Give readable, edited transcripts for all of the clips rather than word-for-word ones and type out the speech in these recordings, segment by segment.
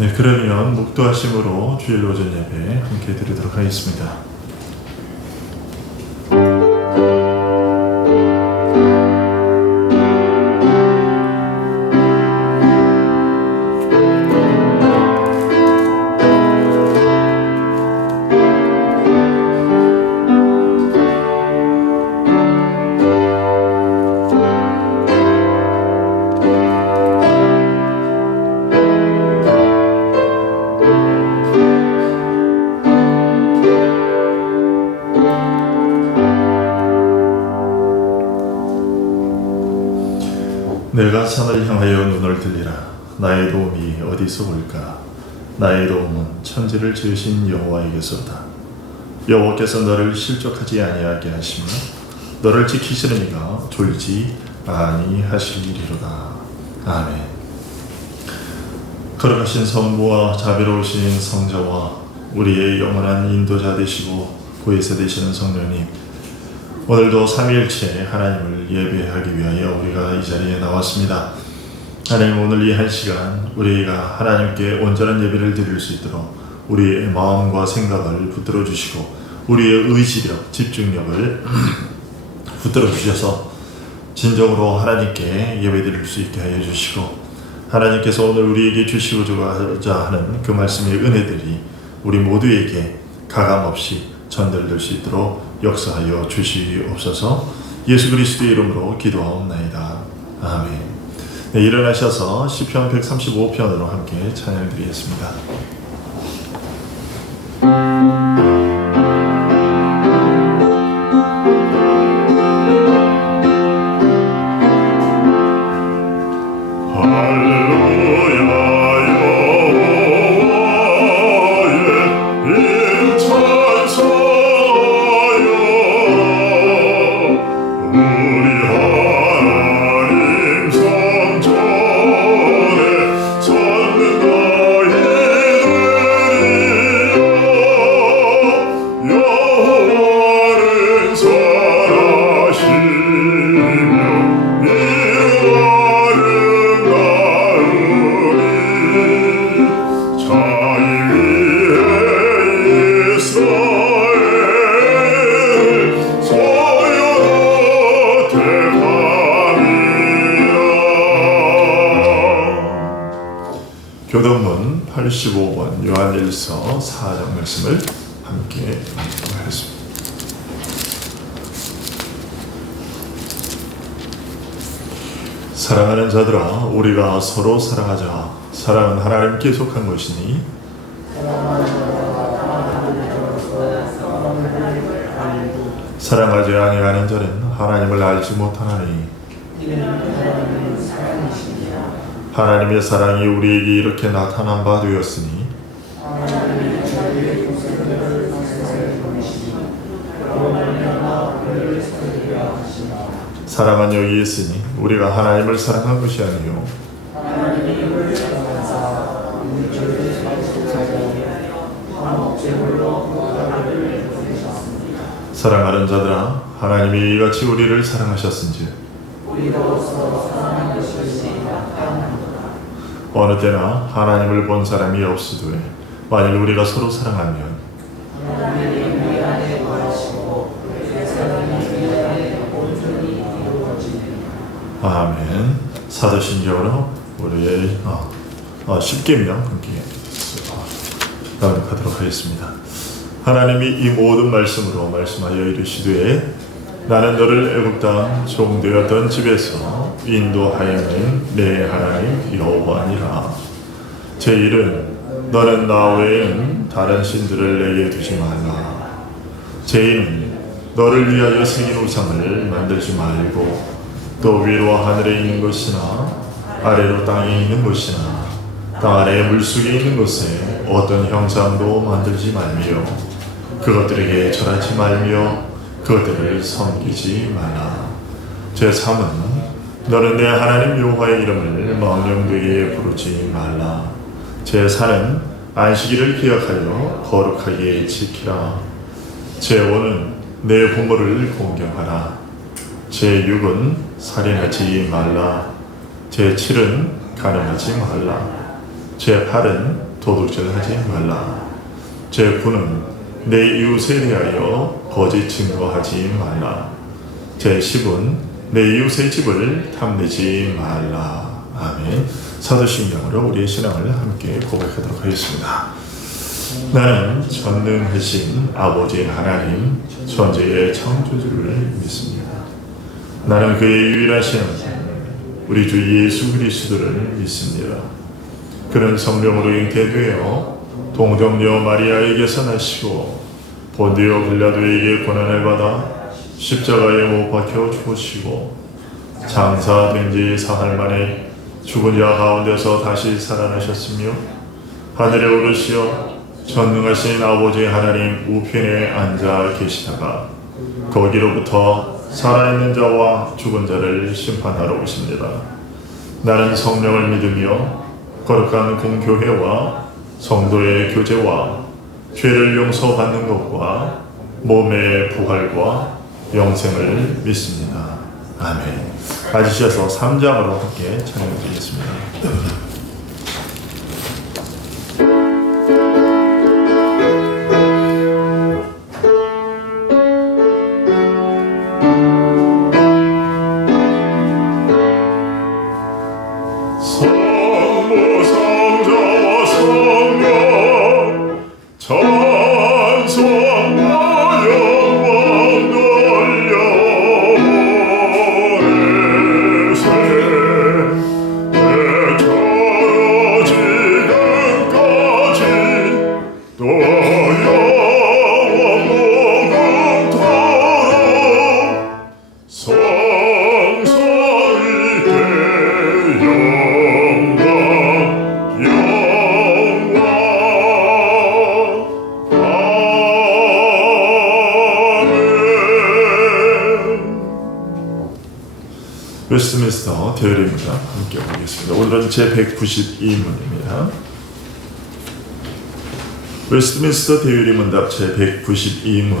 네, 그러면 묵도하심으로 주일 오전 예배 함께 드리도록 하겠습니다. 내가 산을 향하여 눈을 들리라. 나의 도움이 어디서 올까? 나의 도움은 천지를 지으신 여호와에게서다. 여호와께서 너를 실족하지 아니하게 하시며 너를 지키시는 이가 졸지 아니하시리로다. 아멘. 거룩하신 성부와 자비로우신 성자와 우리의 영원한 인도자 되시고 보혜사 되시는 성령님, 오늘도 삼위일체 하나님을 예배하기 위하여 우리가 이 자리에 나왔습니다. 하나님, 오늘 이 한 시간 우리가 하나님께 온전한 예배를 드릴 수 있도록 우리의 마음과 생각을 붙들어 주시고 우리의 의지력, 집중력을 붙들어 주셔서 진정으로 하나님께 예배 드릴 수 있게 하여 주시고, 하나님께서 오늘 우리에게 주시고자 하는 그 말씀의 은혜들이 우리 모두에게 가감없이 전달될 수 있도록 역사하여 주시옵소서. 예수 그리스도의 이름으로 기도하옵나이다. 아멘. 네, 일어나셔서 시편 135편으로 함께 찬양드리겠습니다. 교동문 85번 요한일서 4장 말씀을 함께 읽겠습니다. 사랑하는 자들아, 우리가 서로 사랑하자. 사랑은 하나님께 속한 것이니 사랑하지 아니하는 자는 하나님을 알지 못하나니 하나님의 사랑이 우리에게 이렇게 나타난 바 되었으니 사랑은 여기 있으니 우리가 하나님을 사랑한 것이 아니요 사랑하는 자들아, 하나님이 이같이 우리를 사랑하셨은지 어느 때나 하나님을 본 사람이 없으되 만일 우리가 서로 사랑하면 아멘. 사도신경으로 우리의 십계명 함께 낭독하도록 하겠습니다. 하나님이 이 모든 말씀으로 말씀하여 이르시되 나는 너를 애굽 땅 종되었던 집에서 인도하여낸 내 하나님 여호와니라. 제1은 너는 나 외에는 다른 신들을 내게 두지 말라. 제2는 너를 위하여 새긴 우상을 만들지 말고 또 위로 하늘에 있는 것이나 아래로 땅에 있는 것이나 땅 아래 물속에 있는 것에 어떤 형상도 만들지 말며 그것들에게 절하지 말며 그것들을 섬기지 말라. 제3은 너는 내 하나님 여호와의 이름을 망령되게 부르지 말라. 제4는 안식일을 기억하여 거룩하게 지키라. 제5는 내 부모를 공경하라. 제6은 살인하지 말라. 제7은 간음하지 말라. 제8은 도둑질하지 말라. 제9는 내 이웃에 대하여 거짓 증거하지 말라. 제10은 내 이웃의 집을 탐내지 말라. 아멘. 사도신경으로 우리의 신앙을 함께 고백하도록 하겠습니다. 나는 전능하신 아버지 하나님 천지의 창조주를 믿습니다. 나는 그의 유일하신 우리 주 예수 그리스도를 믿습니다. 그는 성령으로 잉태되어 동정녀 마리아에게서 나시고 본디오 빌라도에게 고난을 받아 십자가에 못 박혀 죽으시고 장사된 지 사흘 만에 죽은 자 가운데서 다시 살아나셨으며 하늘에 오르시어 전능하신 아버지 하나님 우편에 앉아 계시다가 거기로부터 살아있는 자와 죽은 자를 심판하러 오십니다. 나는 성령을 믿으며 거룩한 공교회와 성도의 교제와 죄를 용서받는 것과 몸의 부활과 영생을 믿습니다. 아멘. 앉으셔서 3장으로 함께 찬양해 드리겠습니다. 웨스트민스터 대열입니다. 함께 보겠습니다. 오늘은 제192문입니다. 웨스트민스터 대열의 문답 제192문.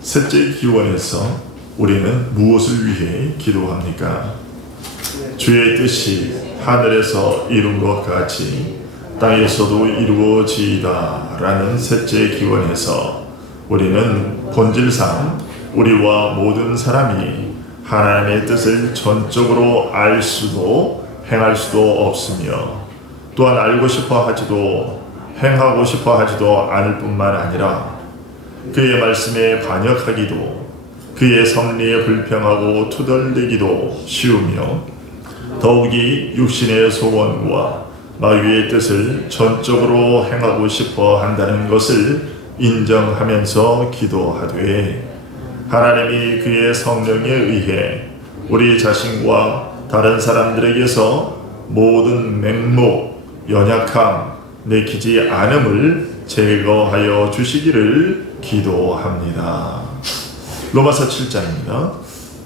셋째 기원에서 우리는 무엇을 위해 기도합니까? 주의 뜻이 하늘에서 이룬 것 같이 땅에서도 이루어지이다 라는 셋째 기원에서 우리는 본질상 우리와 모든 사람이 하나님의 뜻을 전적으로 알 수도 행할 수도 없으며 또한 알고 싶어 하지도 행하고 싶어 하지도 않을 뿐만 아니라 그의 말씀에 반역하기도 그의 섭리에 불평하고 투덜대기도 쉬우며 더욱이 육신의 소원과 마귀의 뜻을 전적으로 행하고 싶어 한다는 것을 인정하면서 기도하되 하나님이 그의 성령에 의해 우리 자신과 다른 사람들에게서 모든 맹목, 연약함, 내키지 않음을 제거하여 주시기를 기도합니다. 로마서 7장입니다.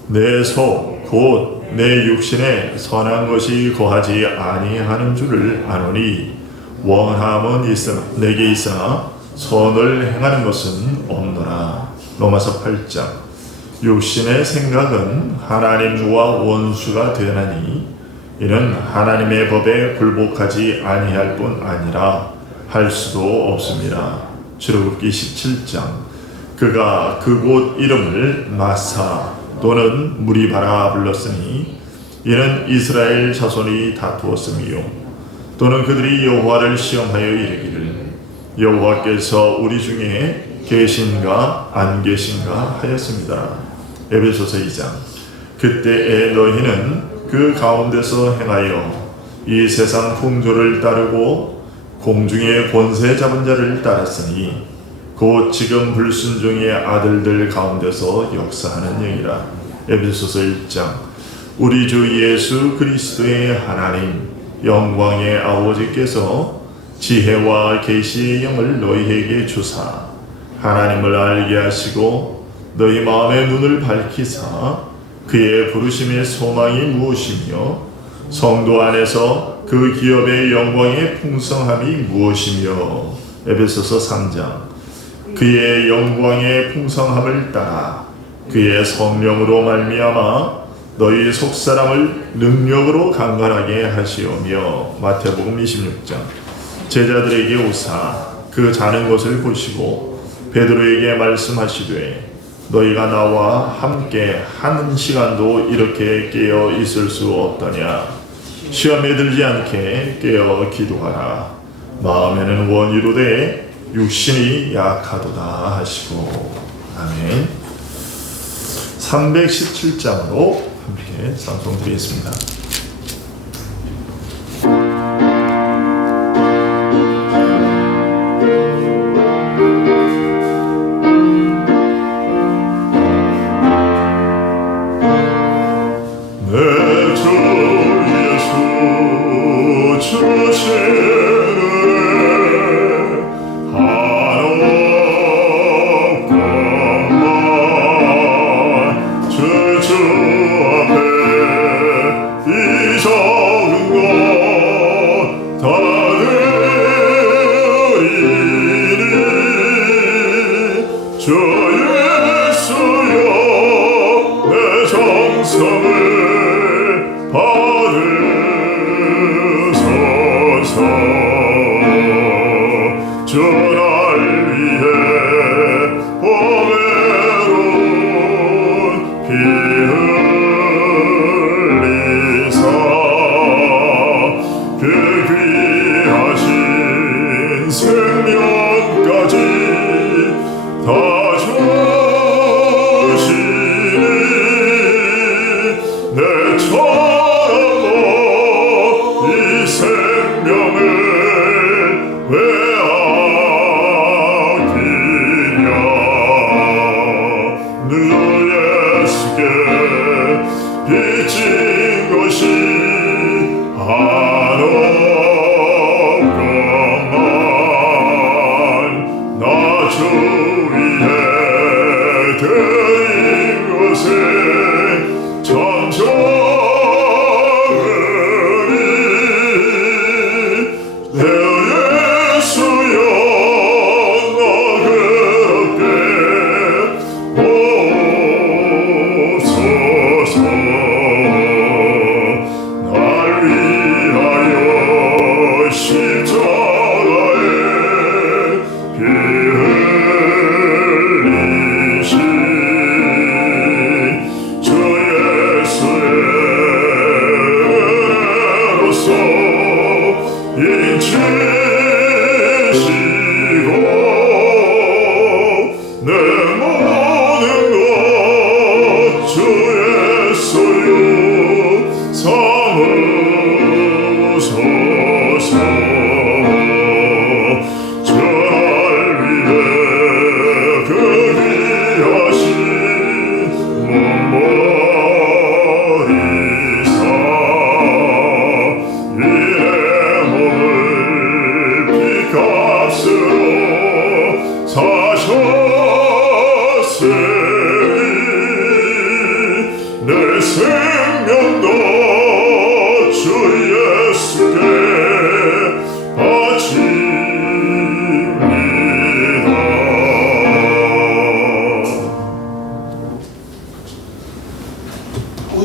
내 속 곧 내 육신에 선한 것이 거하지 아니하는 줄을 아노니 원함은 내게 있으나 선을 행하는 것은 없노라. 로마서 8장. 육신의 생각은 하나님과 원수가 되나니 이는 하나님의 법에 굴복하지 아니할 뿐 아니라 할 수도 없습니다. 출애굽기 17장. 그가 그곳 이름을 마사 또는 무리바라 불렀으니 이는 이스라엘 자손이 다투었으며 또는 그들이 여호와를 시험하여 이르기를 여호와께서 우리 중에 계신가 안 계신가 하였습니다. 에베소서 2장. 그때에 너희는 그 가운데서 행하여 이 세상 풍조를 따르고 공중의 권세 잡은 자를 따랐으니 곧 지금 불순종의 아들들 가운데서 역사하는 영이라. 에베소서 1장. 우리 주 예수 그리스도의 하나님 영광의 아버지께서 지혜와 계시의 영을 너희에게 주사 하나님을 알게 하시고 너희 마음의 눈을 밝히사 그의 부르심의 소망이 무엇이며 성도 안에서 그 기업의 영광의 풍성함이 무엇이며. 에베소서 3장. 그의 영광의 풍성함을 따라 그의 성령으로 말미암아 너희 속사람을 능력으로 강건하게 하시오며. 마태복음 26장. 제자들에게 오사 그 자는 것을 보시고 베드로에게 말씀하시되 너희가 나와 함께 한 시간도 이렇게 깨어 있을 수 없더냐. 시험에 들지 않게 깨어 기도하라. 마음에는 원이로되 육신이 약하도다 하시고. 아멘. 317장으로 함께 찬송드리겠습니다.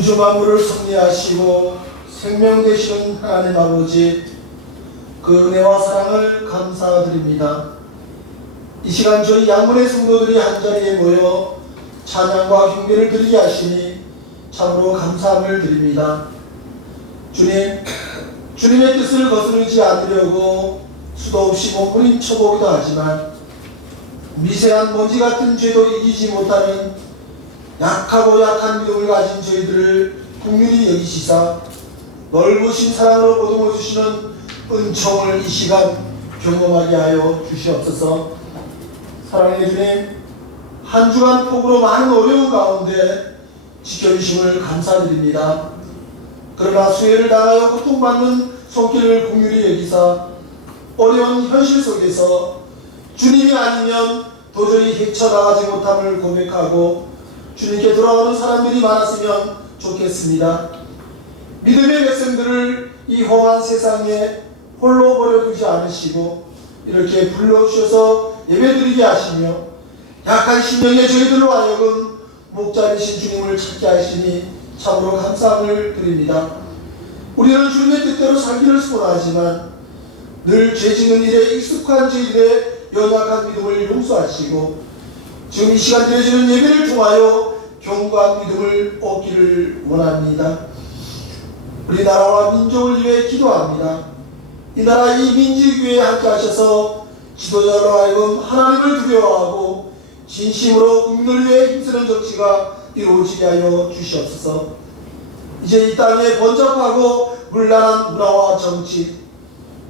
우주 만물을 섭리하시고 생명 되시는 하나님 아버지, 그 은혜와 사랑을 감사드립니다. 이 시간 저희 양문의 성도들이 한자리에 모여 찬양과 경배를 드리게 하시니 참으로 감사함을 드립니다. 주님, 주님의 뜻을 거스르지 않으려고 수도 없이 몸부림쳐보기도 하지만 미세한 먼지 같은 죄도 이기지 못하는 약하고 약한 믿음을 가진 저희들을 긍휼히 여기시사 넓으신 사랑으로 보듬어 주시는 은총을 이 시간 경험하게 하여 주시옵소서. 사랑의 주님, 한 주간 폭우로 많은 어려운 가운데 지켜주심을 감사드립니다. 그러나 수혜를 당하여 고통받는 손길을 긍휼히 여기사 어려운 현실 속에서 주님이 아니면 도저히 헤쳐나가지 못함을 고백하고 주님께 돌아오는 사람들이 많았으면 좋겠습니다. 믿음의 백성들을 이 험한 세상에 홀로 버려두지 않으시고 이렇게 불러주셔서 예배드리게 하시며 약한 심령의 저희들로 하여금 목자이신 주님을 찾게 하시니 참으로 감사함을 드립니다. 우리는 주님의 뜻대로 살기를 소원하지만 늘 죄짓는 일에 익숙한 저희들의 연약한 믿음을 용서하시고 지금 이 시간 드려지는 예배를 통하여 견고한 믿음을 얻기를 원합니다. 우리나라와 민족을 위해 기도합니다. 이 나라 이 민족 위에 함께 하셔서 지도자로 하여금 하나님을 두려워하고 진심으로 국민을 위해 힘쓰는 정치가 이루어지게 하여 주시옵소서. 이제 이 땅에 번잡하고 문란한 문화와 정치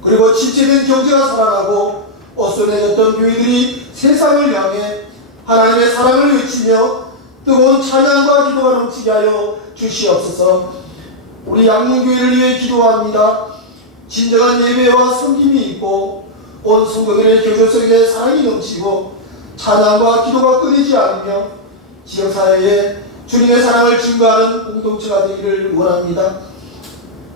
그리고 침체된 경제가 살아나고 어수선해졌던 교회들이 세상을 향해 하나님의 사랑을 외치며 뜨거운 찬양과 기도가 넘치게 하여 주시옵소서. 우리 양문교회를 위해 기도합니다. 진정한 예배와 섬김이 있고 온 성도들의 교조 속에 사랑이 넘치고 찬양과 기도가 끊이지 않으며 지역사회에 주님의 사랑을 증거하는 공동체가 되기를 원합니다.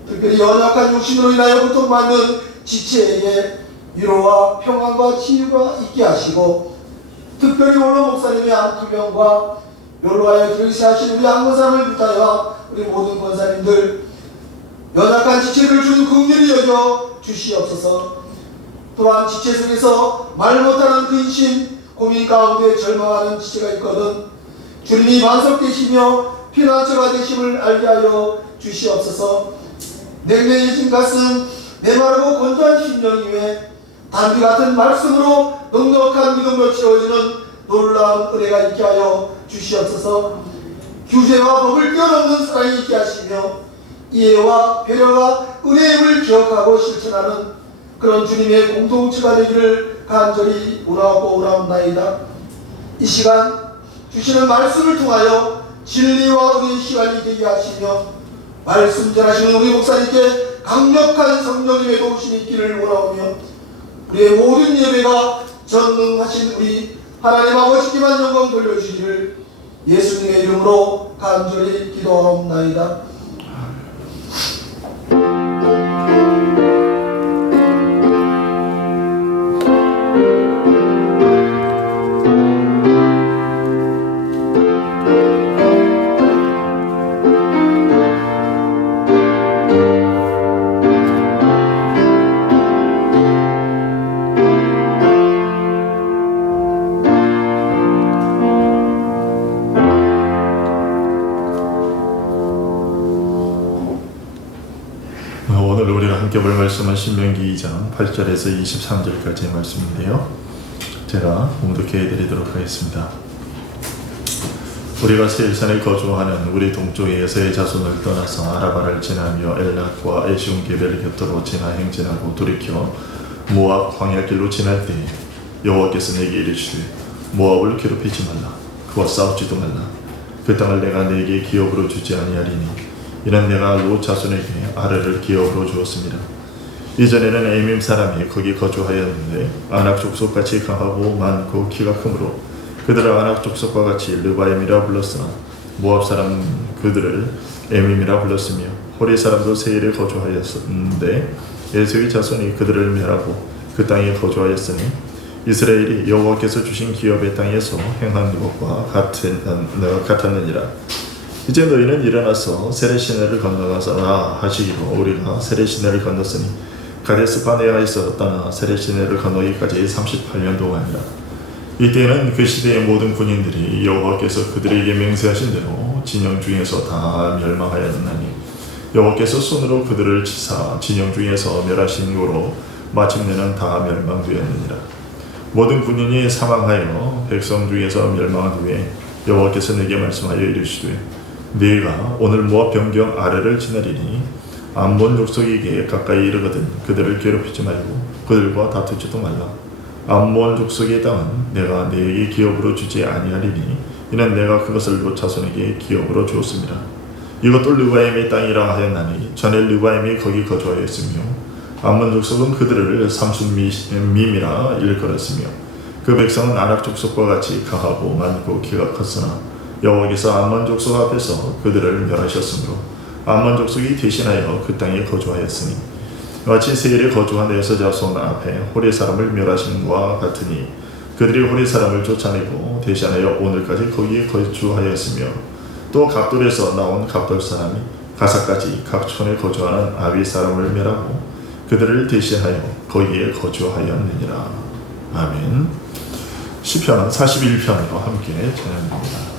특별히 연약한 육신으로 인하여 고통받는 지체에게 위로와 평안과 치유가 있게 하시고 특별히 원로 목사님의 안투병과 멸로하여 들으시하신 우리 안건사를 비롯하여 우리 모든 권사님들 연약한 지체를 준 긍휼히 여겨 주시옵소서. 또한 지체 속에서 말 못하는 근심, 고민 가운데 절망하는 지체가 있거든 주님이 만석되시며 피난처가 되심을 알게 하여 주시옵소서. 냉랭해진 가슴, 메마르고 건조한 심령 위에 단비 같은 말씀으로 넉넉한 믿음으로 채워지는 놀라운 은혜가 있게 하여 주시옵소서. 규제와 법을 뛰어넘는 사랑이 있게 하시며 이해와 배려와 은혜임을 기억하고 실천하는 그런 주님의 공동체가 되기를 간절히 원하옵나이다. 이 시간 주시는 말씀을 통하여 진리와 은혜의 시간이 되게 하시며 말씀 전하시는 우리 목사님께 강력한 성령님의 도우심이 있기를 원하오며 우리의 모든 예배가 전능하신 우리 하나님 아버지께만 영광 돌려주시기를 예수님의 이름으로 간절히 기도하옵나이다. 오늘 우리가 함께 볼 말씀은 신명기 2장 8절에서 23절까지의 말씀인데요. 제가 봉독해 드리도록 하겠습니다. 우리가 세일산에 거주하는 우리 동쪽의 에서의 자손을 떠나서 아라바를 지나며 엘락과 에시온게벨 곁으로 지나 행진하고 돌이켜 모압 광야길로 지날 때에 여호와께서 내게 이르시되 모압을 괴롭히지 말라. 그와 싸우지도 말라. 그 땅을 내가 네게 기업으로 주지 아니하리니 이는 내가 롯 자손에게 아르를 기업으로 주었습니다. 이전에는 에밈 사람이 거기 거주하였는데 아낙 족속같이 강하고 많고 키가 크므로 그들을 아낙 족속과 같이 르바임이라 불렀으나 모압 사람 그들을 에밈이라 불렀으며 호리 사람도 세일에 거주하였는데 에서의 자손이 그들을 멸하고 그 땅에 거주하였으니 이스라엘이 여호와께서 주신 기업의 땅에서 행한 것과 같았느니라. 이제 너희는 일어나서 세레시네를 건너가서라 하시기로 우리가 세레시네를 건넜으니 가데스 바네아에서 떠나 세레시네를 건너기까지 38년 동안이라. 이때는 그 시대의 모든 군인들이 여호와께서 그들에게 맹세하신 대로 진영 중에서 다 멸망하였나니 여호와께서 손으로 그들을 치사 진영 중에서 멸하신 고로 마침내는 다 멸망되었느니라. 모든 군인이 사망하여 백성 중에서 멸망한 후에 여호와께서 내게 말씀하여 이르시되 네가 오늘 모압 변경 아래를 지나리니 암몬 족속에게 가까이 이르거든 그들을 괴롭히지 말고 그들과 다투지도 말라. 암몬 족속의 땅은 내가 네게 기업으로 주지 아니하리니 이는 내가 그것을 롯 자손에게 기업으로 주었습니다. 이것도 르바임의 땅이라 하였나니 전에 르바임이 거기 거주하였으며 암몬 족속은 그들을 삼순밈이라 일컬었으며 그 백성은 아낙 족속과 같이 강하고 많고 키가 컸으나 여호와께서 암몬 족속 앞에서 그들을 멸하셨으므로 암몬 족속이 대신하여 그 땅에 거주하였으니 마치 세일에 거주한 에서 자손 앞에 호리 사람을 멸하신 것과 같으니 그들이 호리 사람을 쫓아내고 대신하여 오늘까지 거기에 거주하였으며 또 갑돌에서 나온 갑돌 사람이 가사까지 각 촌에 거주하는 아비 사람을 멸하고 그들을 대신하여 거기에 거주하였느니라. 아멘. 시편 41편으로 함께 찬양합니다.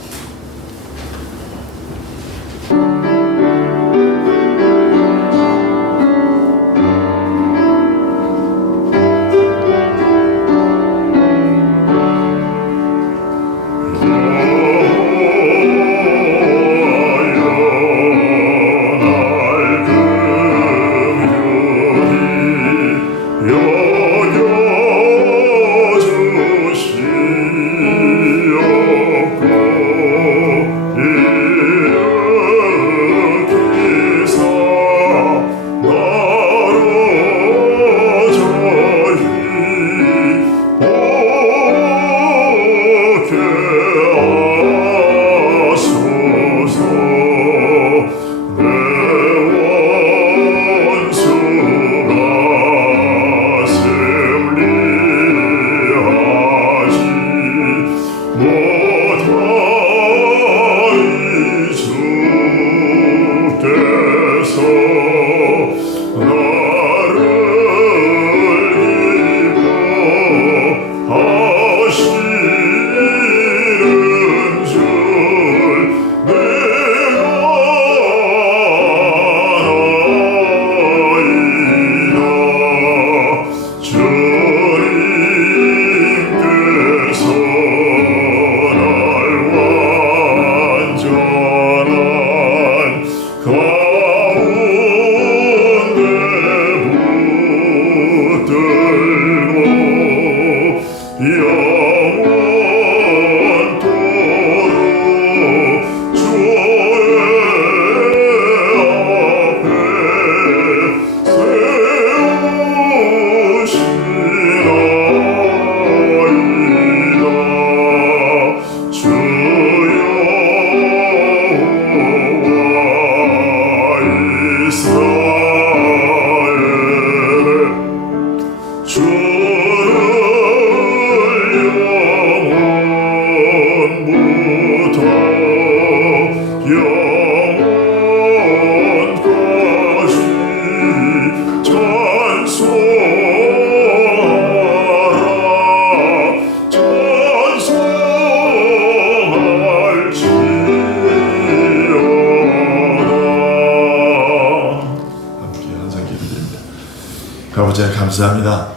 아버지 감사합니다.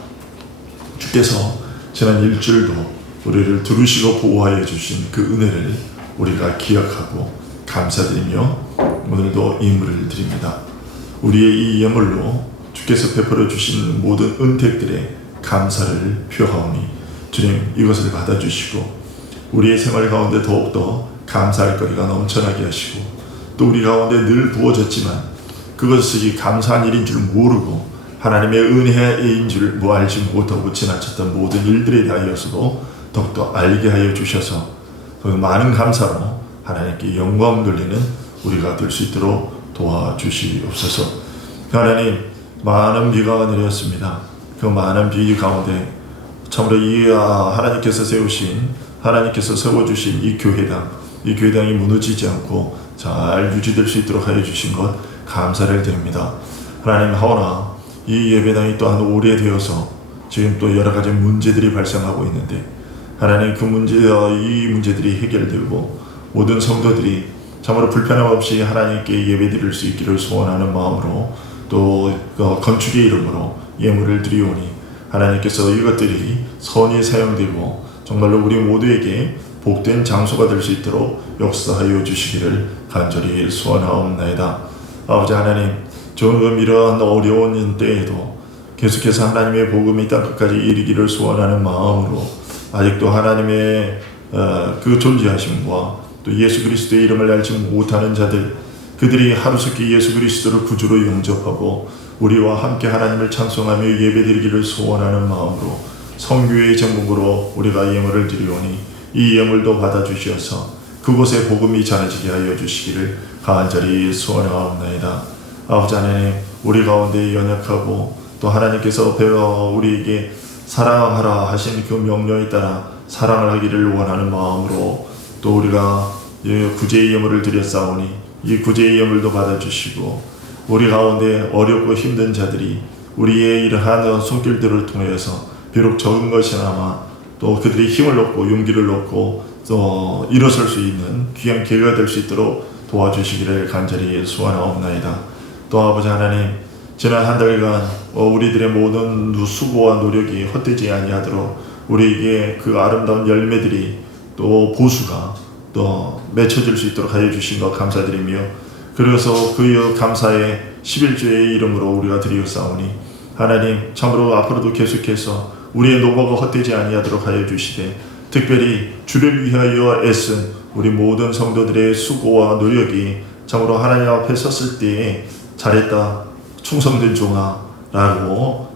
주께서 지난 일주일도 우리를 두루시고 보호하여 주신 그 은혜를 우리가 기억하고 감사드리며 오늘도 예물을 드립니다. 우리의 이 예물로 주께서 베풀어 주신 모든 은택들에 감사를 표하오니 주님 이것을 받아주시고 우리의 생활 가운데 더욱더 감사할 거리가 넘쳐나게 하시고 또 우리 가운데 늘 부어졌지만 그것이 감사한 일인 줄 모르고 하나님의 은혜인 줄 알지 못하고 지나쳤던 모든 일들에 대하여서도 더욱더 알게 하여 주셔서 그 많은 감사로 하나님께 영광 돌리는 우리가 될 수 있도록 도와주시옵소서. 하나님 많은 비가 내렸습니다. 그 많은 비 가운데 참으로 이 하나님께서 하나님께서 세워주신 이 교회당이 무너지지 않고 잘 유지될 수 있도록 하여 주신 것 감사를 드립니다. 하나님 하오나 이 예배당이 또한 오래되어서 지금 또 여러 가지 문제들이 발생하고 있는데 하나님 이 문제들이 해결되고 모든 성도들이 참으로 불편함 없이 하나님께 예배드릴 수 있기를 소원하는 마음으로 또 건축의 이름으로 예물을 드리오니 하나님께서 이것들이 선히 사용되고 정말로 우리 모두에게 복된 장소가 될 수 있도록 역사하여 주시기를 간절히 소원하옵나이다. 아버지 하나님 조금 이러한 어려운 때에도 계속해서 하나님의 복음이 땅 끝까지 이르기를 소원하는 마음으로 아직도 하나님의 그 존재하심과 또 예수 그리스도의 이름을 알지 못하는 자들 그들이 하루속히 예수 그리스도를 구주로 영접하고 우리와 함께 하나님을 찬송하며 예배드리기를 소원하는 마음으로 성교의 정복으로 우리가 예물을 드리오니 이 예물도 받아주시어서 그곳에 복음이 전해지게 하여 주시기를 간절히 소원하옵나이다. 아버지 하나님 우리 가운데 연약하고 또 하나님께서 우리에게 사랑하라 하신 그 명령에 따라 사랑을 하기를 원하는 마음으로 또 우리가 구제의 예물을 드렸사오니 이 구제의 예물도 받아주시고 우리 가운데 어렵고 힘든 자들이 우리의 이러한 손길들을 통해서 비록 적은 것이나마 또 그들이 힘을 얻고 용기를 얻고 또 일어설 수 있는 귀한 기회가 될 수 있도록 도와주시기를 간절히 소원하옵나이다. 또 아버지 하나님, 지난 한 달간 우리들의 모든 수고와 노력이 헛되지 아니하도록 우리에게 그 아름다운 열매들이 또 보수가 또 맺혀질 수 있도록 하여 주신 것 감사드리며, 그래서 그 감사의 11주의 이름으로 우리가 드리옵사오니 하나님, 참으로 앞으로도 계속해서 우리의 노고가 헛되지 아니하도록 하여 주시되, 특별히 주를 위하여 애쓴 우리 모든 성도들의 수고와 노력이 참으로 하나님 앞에 섰을 때에 잘했다, 충성된 종아 라고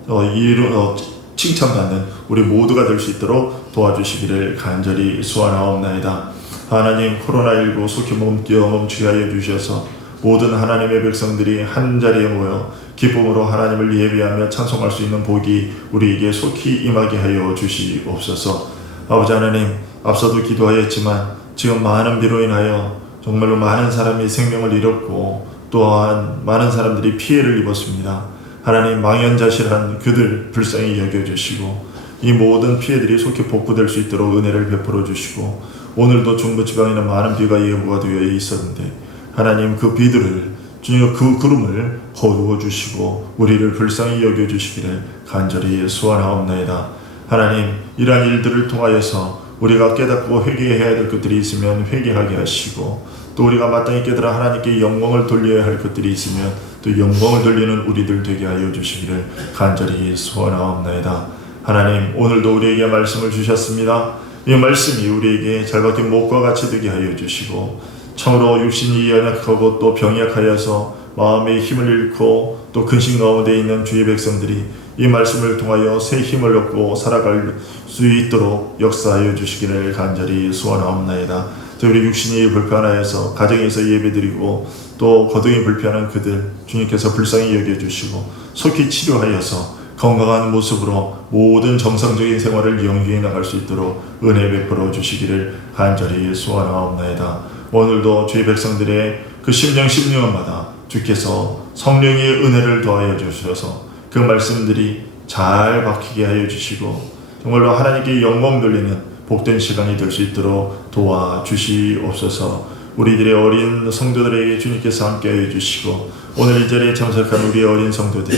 칭찬받는 우리 모두가 될 수 있도록 도와주시기를 간절히 소원하옵나이다. 하나님, 코로나19 속히 멈추게 하여 주셔서 모든 하나님의 백성들이 한 자리에 모여 기쁨으로 하나님을 예배하며 찬송할 수 있는 복이 우리에게 속히 임하게 하여 주시옵소서. 아버지 하나님, 앞서도 기도하였지만 지금 많은 비로 인하여 정말로 많은 사람이 생명을 잃었고 또한 많은 사람들이 피해를 입었습니다. 하나님, 망연자실한 그들 불쌍히 여겨주시고 이 모든 피해들이 속히 복구될 수 있도록 은혜를 베풀어 주시고, 오늘도 중부지방에는 많은 비가 예보가 되어 있었는데 하나님, 그 비들을 주님 그 구름을 거두어 주시고 우리를 불쌍히 여겨 주시기를 간절히 소원하옵나이다. 하나님, 이러한 일들을 통하여서 우리가 깨닫고 회개해야 될 것들이 있으면 회개하게 하시고, 또 우리가 마땅히 깨달아 하나님께 영광을 돌려야 할 것들이 있으면 또 영광을 돌리는 우리들 되게 하여 주시기를 간절히 소원하옵나이다. 하나님, 오늘도 우리에게 말씀을 주셨습니다. 이 말씀이 우리에게 잘 박힌 목과 같이 되게 하여 주시고, 참으로 육신이 연약하고 또 병약하여서 마음의 힘을 잃고 또 근심 가운데 있는 주의 백성들이 이 말씀을 통하여 새 힘을 얻고 살아갈 수 있도록 역사하여 주시기를 간절히 소원하옵나이다. 우리 육신이 불편하여서 가정에서 예배드리고 또 거동이 불편한 그들 주님께서 불쌍히 여겨주시고 속히 치료하여서 건강한 모습으로 모든 정상적인 생활을 영위해 나갈 수 있도록 은혜 베풀어 주시기를 간절히 소원하옵나이다. 오늘도 주의 백성들의 그 심령 심령마다 주께서 성령의 은혜를 더하여 주셔서 그 말씀들이 잘 박히게 하여 주시고 정말로 하나님께 영광 돌리는 복된 시간이 될 수 있도록 도와주시옵소서. 우리들의 어린 성도들에게 주님께서 함께하여 주시고, 오늘 이 자리에 참석한 우리의 어린 성도들,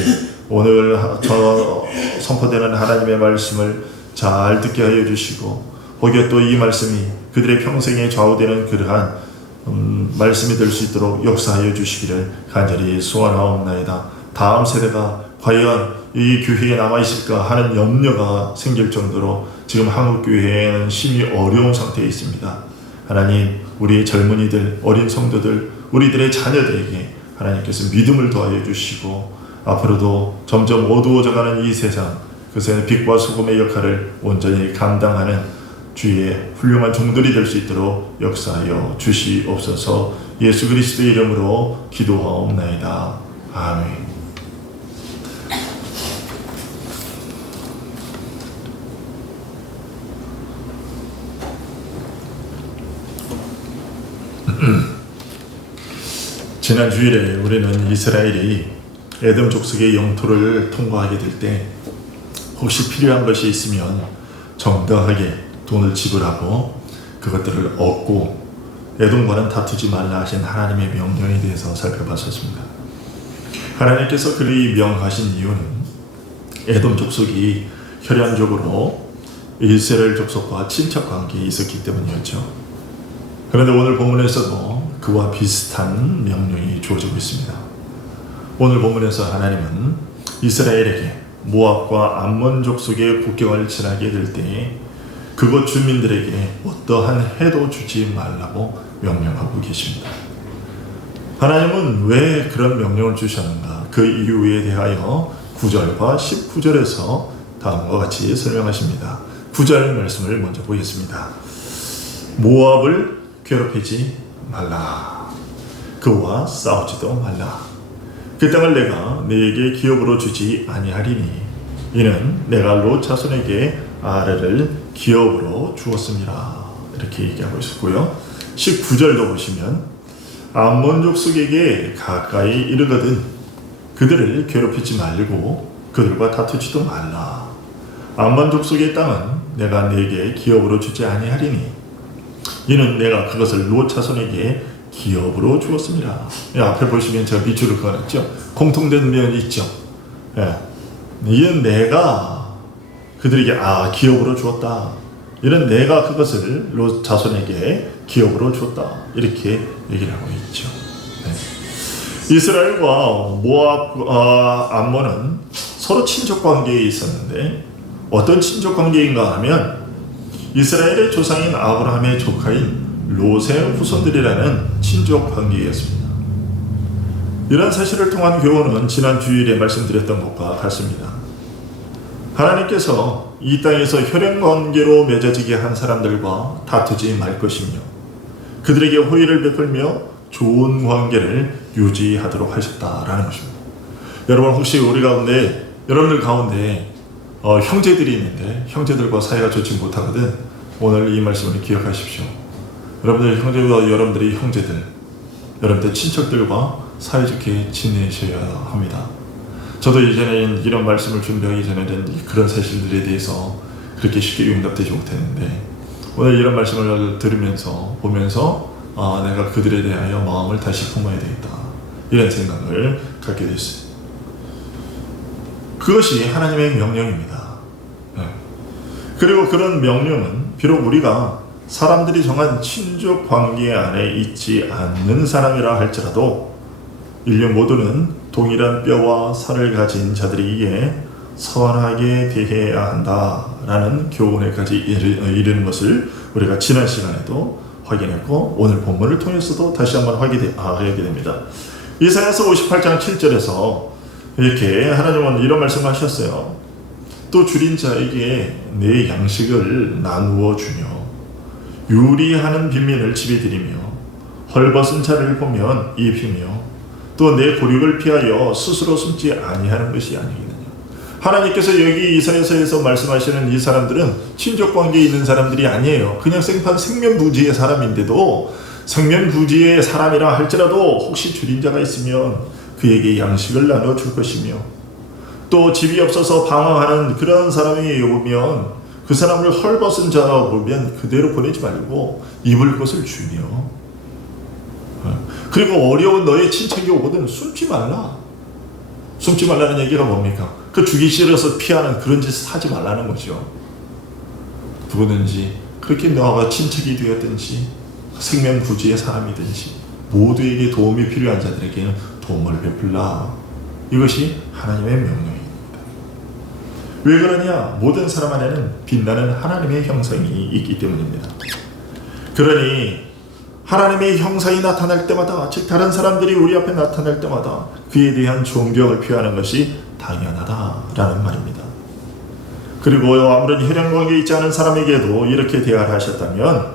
오늘 선포되는 하나님의 말씀을 잘 듣게 하여 주시고, 혹여 또 이 말씀이 그들의 평생에 좌우되는 그러한 말씀이 될 수 있도록 역사하여 주시기를 간절히 소원하옵나이다. 다음 세대가 과연 이 교회에 남아있을까 하는 염려가 생길 정도로 지금 한국 교회에는 심히 어려운 상태에 있습니다. 하나님, 우리의 젊은이들, 어린 성도들, 우리들의 자녀들에게 하나님께서 믿음을 더하여 주시고 앞으로도 점점 어두워져가는 이 세상, 그것에 빛과 소금의 역할을 온전히 감당하는 주의 훌륭한 종들이 될 수 있도록 역사하여 주시옵소서. 예수 그리스도의 이름으로 기도하옵나이다. 아멘. 지난 주일에 우리는 이스라엘이 에돔 족속의 영토를 통과하게 될 때 혹시 필요한 것이 있으면 정당하게 돈을 지불하고 그것들을 얻고 에돔과는 다투지 말라 하신 하나님의 명령에 대해서 살펴봤었습니다. 하나님께서 그리 명하신 이유는 에돔 족속이 혈연적으로 이스라엘 족속과 친척 관계에 있었기 때문이었죠. 그런데 오늘 본문에서도 그와 비슷한 명령이 주어지고 있습니다. 오늘 본문에서 하나님은 이스라엘에게 모압과 암몬 족속의 국경을 지나게 될 때에 그곳 주민들에게 어떠한 해도 주지 말라고 명령하고 계십니다. 하나님은 왜 그런 명령을 주셨는가? 그 이유에 대하여 9절과 19절에서 다음과 같이 설명하십니다. 9절 말씀을 먼저 보겠습니다. 모압을 괴롭히지 말라. 그와 싸우지도 말라. 그 땅을 내가 네게 기업으로 주지 아니하리니 이는 내가 롯 자손에게 아래를 기업으로 주었습니다. 이렇게 얘기하고 있었고요. 19절도 보시면 암몬 족속에게 가까이 이르거든 그들을 괴롭히지 말고 그들과 다투지도 말라. 암몬 족속의 땅은 내가 네게 기업으로 주지 아니하리니 이는 내가 그것을 롯 자손에게 기업으로 주었습니다. 앞에 보시면 제가 밑줄을 그어놨죠. 공통된 면이 있죠. 이는 내가 그들에게 기업으로 주었다. 이는 내가 그것을 롯 자손에게 기업으로 주었다. 이렇게 얘기를 하고 있죠. 이스라엘과 모압과 암몬은 서로 친족 관계에 있었는데 어떤 친족 관계인가 하면 이스라엘의 조상인 아브라함의 조카인 롯의 후손들이라는 친족 관계였습니다. 이런 사실을 통한 교훈은 지난 주일에 말씀드렸던 것과 같습니다. 하나님께서 이 땅에서 혈연 관계로 맺어지게 한 사람들과 다투지 말 것이며 그들에게 호의를 베풀며 좋은 관계를 유지하도록 하셨다라는 것입니다. 여러분 혹시 여러분들 가운데 형제들이 있는데 형제들과 사이가 좋지 못하거든 오늘 이 말씀을 기억하십시오. 여러분들이 형제들, 여러분들 친척들과 사이좋게 지내셔야 합니다. 저도 이전에는 이런 말씀을 준비하기 전에는 그런 사실들에 대해서 그렇게 쉽게 용납되지 못했는데 오늘 이런 말씀을 들으면서 보면서 내가 그들에 대하여 마음을 다시 품어야 되겠다 이런 생각을 갖게 됐어요. 그것이 하나님의 명령입니다. 그리고 그런 명령은 비록 우리가 사람들이 정한 친족 관계 안에 있지 않는 사람이라 할지라도 인류 모두는 동일한 뼈와 살을 가진 자들이기에 선하게 대해야 한다라는 교훈에까지 이르는 것을 우리가 지난 시간에도 확인했고 오늘 본문을 통해서도 다시 한번 하게 됩니다. 이사야서 58장 7절에서 이렇게 하나님은 이런 말씀을 하셨어요. 또 줄인 자에게 내 양식을 나누어 주며 유리하는 빈민을 집에 들이며 헐벗은 자를 보면 입히며 또 내 고륙을 피하여 스스로 숨지 아니하는 것이 아니겠느냐. 하나님께서 여기 이사야서에서 말씀하시는 이 사람들은 친족관계에 있는 사람들이 아니에요. 그냥 생판 생면부지의 사람인데도 생면부지의 사람이라 할지라도 혹시 줄인 자가 있으면 그에게 양식을 나눠줄 것이며 또 집이 없어서 방황하는 그런 사람이 오면 그 사람을 헐벗은 자가 보면 그대로 보내지 말고 입을 것을 주며 그리고 어려운 너의 친척이 오거든 숨지 말라. 숨지 말라는 얘기가 뭡니까? 그 주기 싫어서 피하는 그런 짓을 하지 말라는 거죠. 누구든지 그렇게 너가 친척이 되었든지 생명부지의 사람이든지 모두에게 도움이 필요한 자들에게는 도움을 베풀라. 이것이 하나님의 명령입니다. 왜 그러냐? 모든 사람 안에는 빛나는 하나님의 형상이 있기 때문입니다. 그러니 하나님의 형상이 나타날 때마다, 즉 다른 사람들이 우리 앞에 나타날 때마다 그에 대한 존경을 표하는 것이 당연하다라는 말입니다. 그리고 아무런 혈연관계에 있지 않은 사람에게도 이렇게 대화를 하셨다면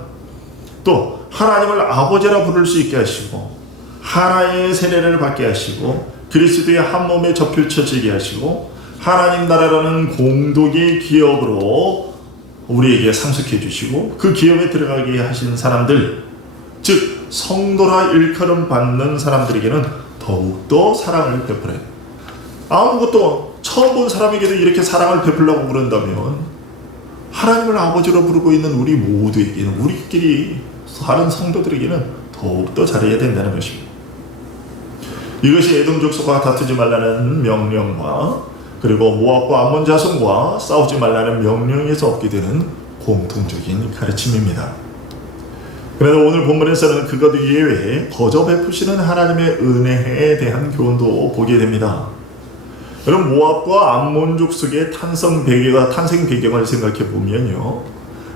또 하나님을 아버지라 부를 수 있게 하시고 하나의 세례를 받게 하시고 그리스도의 한 몸에 접붙여지게 하시고 하나님 나라라는 공동의 기업으로 우리에게 상속해 주시고 그 기업에 들어가게 하신 사람들, 즉 성도라 일컬음 받는 사람들에게는 더욱더 사랑을 베풀어요. 아무것도 처음 본 사람에게도 이렇게 사랑을 베풀려고 그런다면 하나님을 아버지로 부르고 있는 우리 모두에게는, 우리끼리 다른 성도들에게는 더욱더 잘해야 된다는 것입니다. 이것이 에돔 족속과 다투지 말라는 명령과 그리고 모압과 암몬 자손과 싸우지 말라는 명령에서 얻게 되는 공통적인 가르침입니다. 그래서 오늘 본문에서는 그것 이외에 거저 베푸시는 하나님의 은혜에 대한 교훈도 보게 됩니다. 여러분 모압과 암몬 족속의 탄생 배경을 생각해 보면요,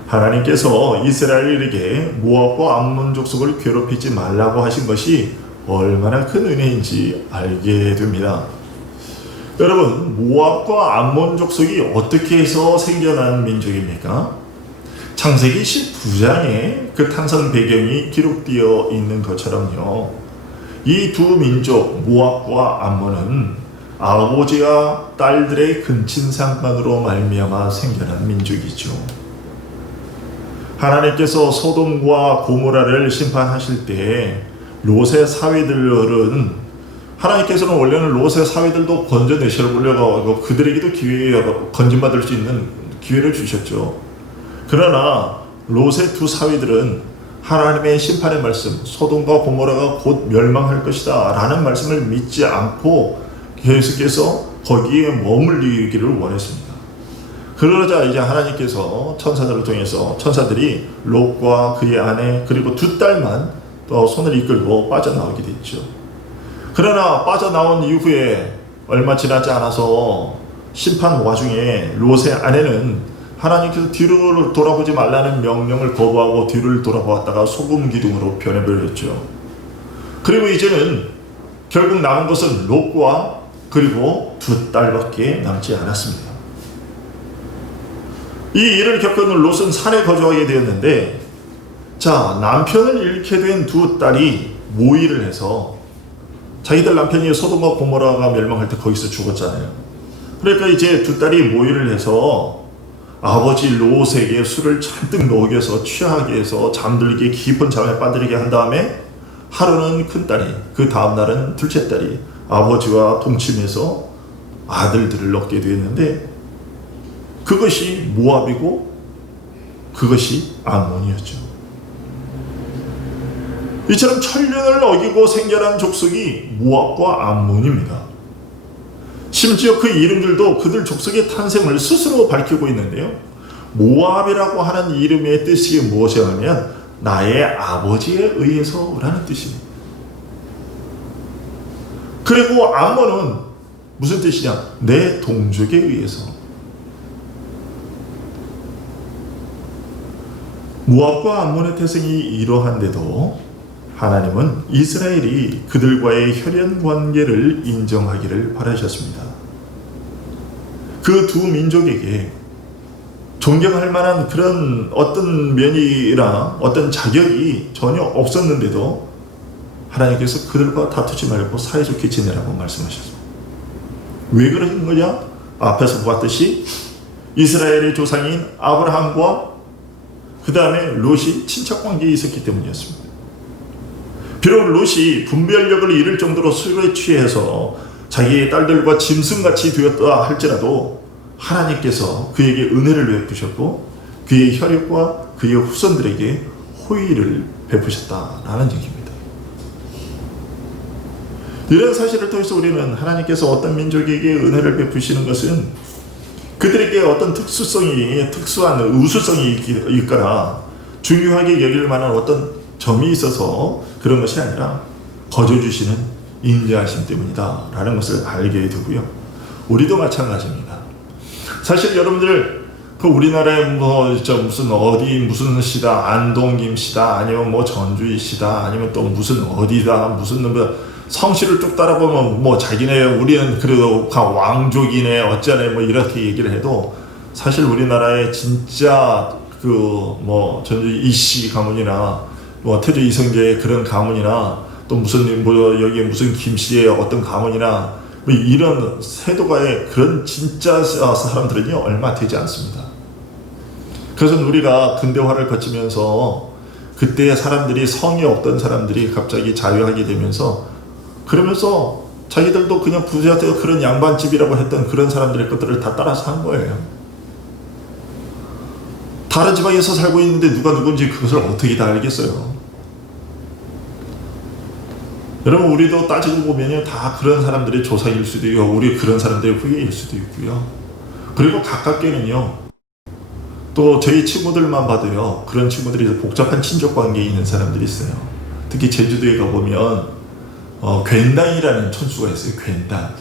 하나님께서 이스라엘에게 모압과 암몬 족속을 괴롭히지 말라고 하신 것이 얼마나 큰 은혜인지 알게 됩니다. 여러분 모압과 암몬 족속이 어떻게 해서 생겨난 민족입니까? 창세기 19장에 그 탄생 배경이 기록되어 있는 것처럼요, 이 두 민족 모압과 암몬은 아버지와 딸들의 근친상간으로 말미암아 생겨난 민족이죠. 하나님께서 소돔과 고모라를 심판하실 때 롯의 사위들은 하나님께서는 원래는 롯의 사위들도 건져내시려고 그들에게도 건진받을 수 있는 기회를 주셨죠. 그러나 롯의 두 사위들은 하나님의 심판의 말씀, 소돔과 고모라가 곧 멸망할 것이다 라는 말씀을 믿지 않고 계속해서 거기에 머물리기를 원했습니다. 그러자 이제 하나님께서 천사들을 통해서 천사들이 롯과 그의 아내 그리고 두 딸만 또 손을 이끌고 빠져나오게 됐죠. 그러나 빠져나온 이후에 얼마 지나지 않아서 심판 와중에 롯의 아내는 하나님께서 뒤로 돌아보지 말라는 명령을 거부하고 뒤를 돌아보았다가 소금 기둥으로 변해버렸죠. 그리고 이제는 결국 남은 것은 롯과 그리고 두 딸밖에 남지 않았습니다. 이 일을 겪은 롯은 산에 거주하게 되었는데, 자, 남편을 잃게 된 두 딸이 모의를 해서 자기들 남편이 소돔과 고모라가 멸망할 때 거기서 죽었잖아요. 그러니까 이제 두 딸이 모의를 해서 아버지 롯에게 술을 잔뜩 먹여서 취하게 해서 잠들게 깊은 잠에 빠뜨리게 한 다음에 하루는 큰딸이, 그 다음날은 둘째 딸이 아버지와 동침해서 아들들을 얻게 되었는데, 그것이 모압이고 그것이 암몬이었죠. 이처럼 천륜을 어기고 생겨난 족속이 모압과 암몬입니다. 심지어 그 이름들도 그들 족속의 탄생을 스스로 밝히고 있는데요. 모압이라고 하는 이름의 뜻이 무엇이냐면 나의 아버지에 의해서 라는 뜻입니다. 그리고 암몬은 무슨 뜻이냐? 내 동족에 의해서. 모압과 암몬의 태생이 이러한데도 하나님은 이스라엘이 그들과의 혈연 관계를 인정하기를 바라셨습니다. 그 두 민족에게 존경할 만한 그런 어떤 면이나 어떤 자격이 전혀 없었는데도 하나님께서 그들과 다투지 말고 사이좋게 지내라고 말씀하셨습니다. 왜 그러신 거냐? 앞에서 보았듯이 이스라엘의 조상인 아브라함과 그 다음에 롯이 친척관계에 있었기 때문이었습니다. 비록 롯이 분별력을 잃을 정도로 술에 취해서 자기의 딸들과 짐승같이 되었다 할지라도 하나님께서 그에게 은혜를 베푸셨고 그의 혈육과 그의 후손들에게 호의를 베푸셨다라는 얘기입니다. 이런 사실을 통해서 우리는 하나님께서 어떤 민족에게 은혜를 베푸시는 것은 그들에게 어떤 특수한 우수성이 있거나 중요하게 여길 만한 어떤 점이 있어서 그런 것이 아니라 거저주시는 인자하심 때문이다 라는 것을 알게 되고요. 우리도 마찬가지입니다. 사실 여러분들 그 우리나라에 무슨 시다, 안동김 시다, 아니면 전주이 시다, 아니면 또 무슨 어디다, 무슨 성씨를 쭉 따라보면 자기네 우리는 그래도 왕족이네 어쩌네 이렇게 얘기를 해도 사실 우리나라에 진짜 전주 이씨 가문이나 태조 이성계의 그런 가문이나 또 여기 무슨 김씨의 어떤 가문이나 이런 세도가의 그런 진짜 사람들은요 얼마 되지 않습니다. 그래서 우리가 근대화를 거치면서 그때의 사람들이 성이 없던 사람들이 갑자기 자유하게 되면서 그러면서 자기들도 그냥 부자되고 그런 양반집이라고 했던 그런 사람들의 것들을 다 따라서 한 거예요. 다른 지방에서 살고 있는데 누가 누군지 그것을 어떻게 다 알겠어요. 여러분 우리도 따지고 보면요 다 그런 사람들의 조상일 수도 있고 우리 그런 사람들의 후예일 수도 있고요. 그리고 가깝게는요 또 저희 친구들만 봐도요 그런 친구들이 복잡한 친족 관계에 있는 사람들이 있어요. 특히 제주도에 가보면 괜당이라는 천수가 있어요. 괜당.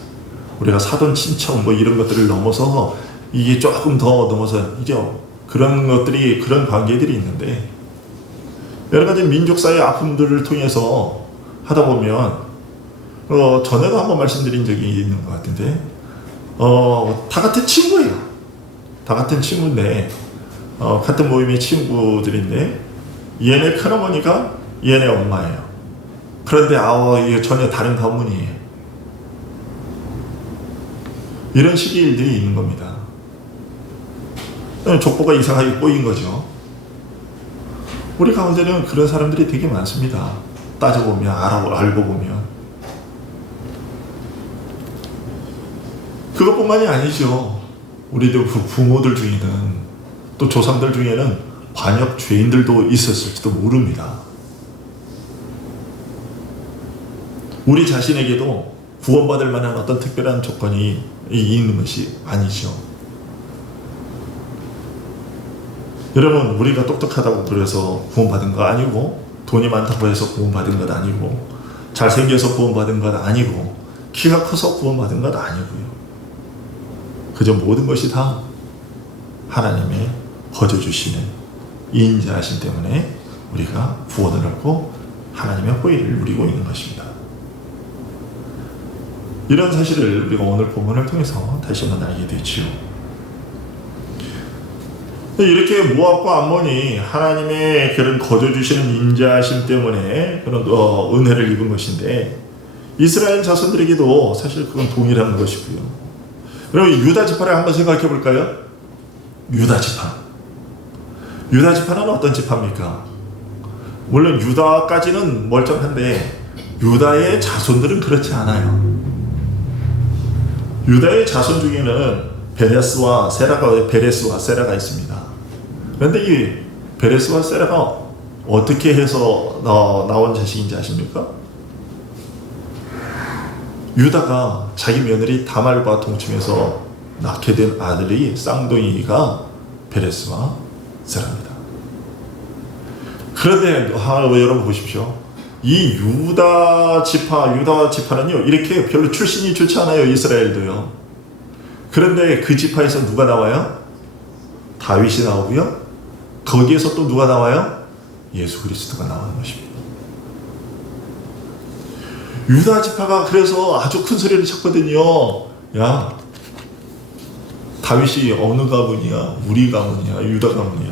우리가 사돈 친척 이런 것들을 넘어서 이게 조금 더 넘어서 이제 그런 것들이 그런 관계들이 있는데 여러 가지 민족사의 아픔들을 통해서 하다 보면 전에도 한번 말씀드린 적이 있는 것 같은데 다 같은 친구예요. 다 같은 친구인데 같은 모임의 친구들인데 얘네 큰어머니가 얘네 엄마예요. 그런데 이게 전혀 다른 가문이에요. 이런 식의 일들이 있는 겁니다. 족보가 이상하게 꼬인 거죠. 우리 가운데는 그런 사람들이 되게 많습니다. 따져보면 알고 보면 그것뿐만이 아니죠. 우리도 부모들 중에는, 또 조상들 중에는 반역 죄인들도 있었을지도 모릅니다. 우리 자신에게도 구원받을 만한 어떤 특별한 조건이 있는 것이 아니죠. 여러분, 우리가 똑똑하다고 그래서 구원받은 거 아니고, 돈이 많다고 해서 구원받은 것 아니고, 잘생겨서 구원받은 것 아니고, 키가 커서 구원받은 것 아니고요. 그저 모든 것이 다 하나님의 거저주시는 인자하심 때문에 우리가 구원을 얻고 하나님의 호의를 누리고 있는 것입니다. 이런 사실을 우리가 오늘 본문을 통해서 다시 한번 알게 되지요. 이렇게 모압과 암몬이 하나님의 그런 거저주시는 인자하심 때문에 그런 은혜를 입은 것인데, 이스라엘 자손들에게도 사실 그건 동일한 것이고요. 그럼 유다 지파를 한번 생각해 볼까요? 유다 지파. 유다 지파는 어떤 지파입니까? 물론 유다까지는 멀쩡한데 유다의 자손들은 그렇지 않아요. 유다의 자손 중에는 베레스와 세라가 있습니다. 그런데 이 베레스와 세라가 어떻게 해서 나온 자식인지 아십니까? 유다가 자기 며느리 다말과 동침해서 낳게 된 아들이 쌍둥이가 베레스와 세라입니다. 그런데 여러분 보십시오. 이 유다 지파는요, 이렇게 별로 출신이 좋지 않아요. 이스라엘도요. 그런데 그 지파에서 누가 나와요? 다윗이 나오고요. 거기에서 또 누가 나와요? 예수 그리스도가 나오는 것입니다. 유다 지파가 그래서 아주 큰 소리를 쳤거든요. 야, 다윗이 어느 가문이야? 우리 가문이야? 유다 가문이야?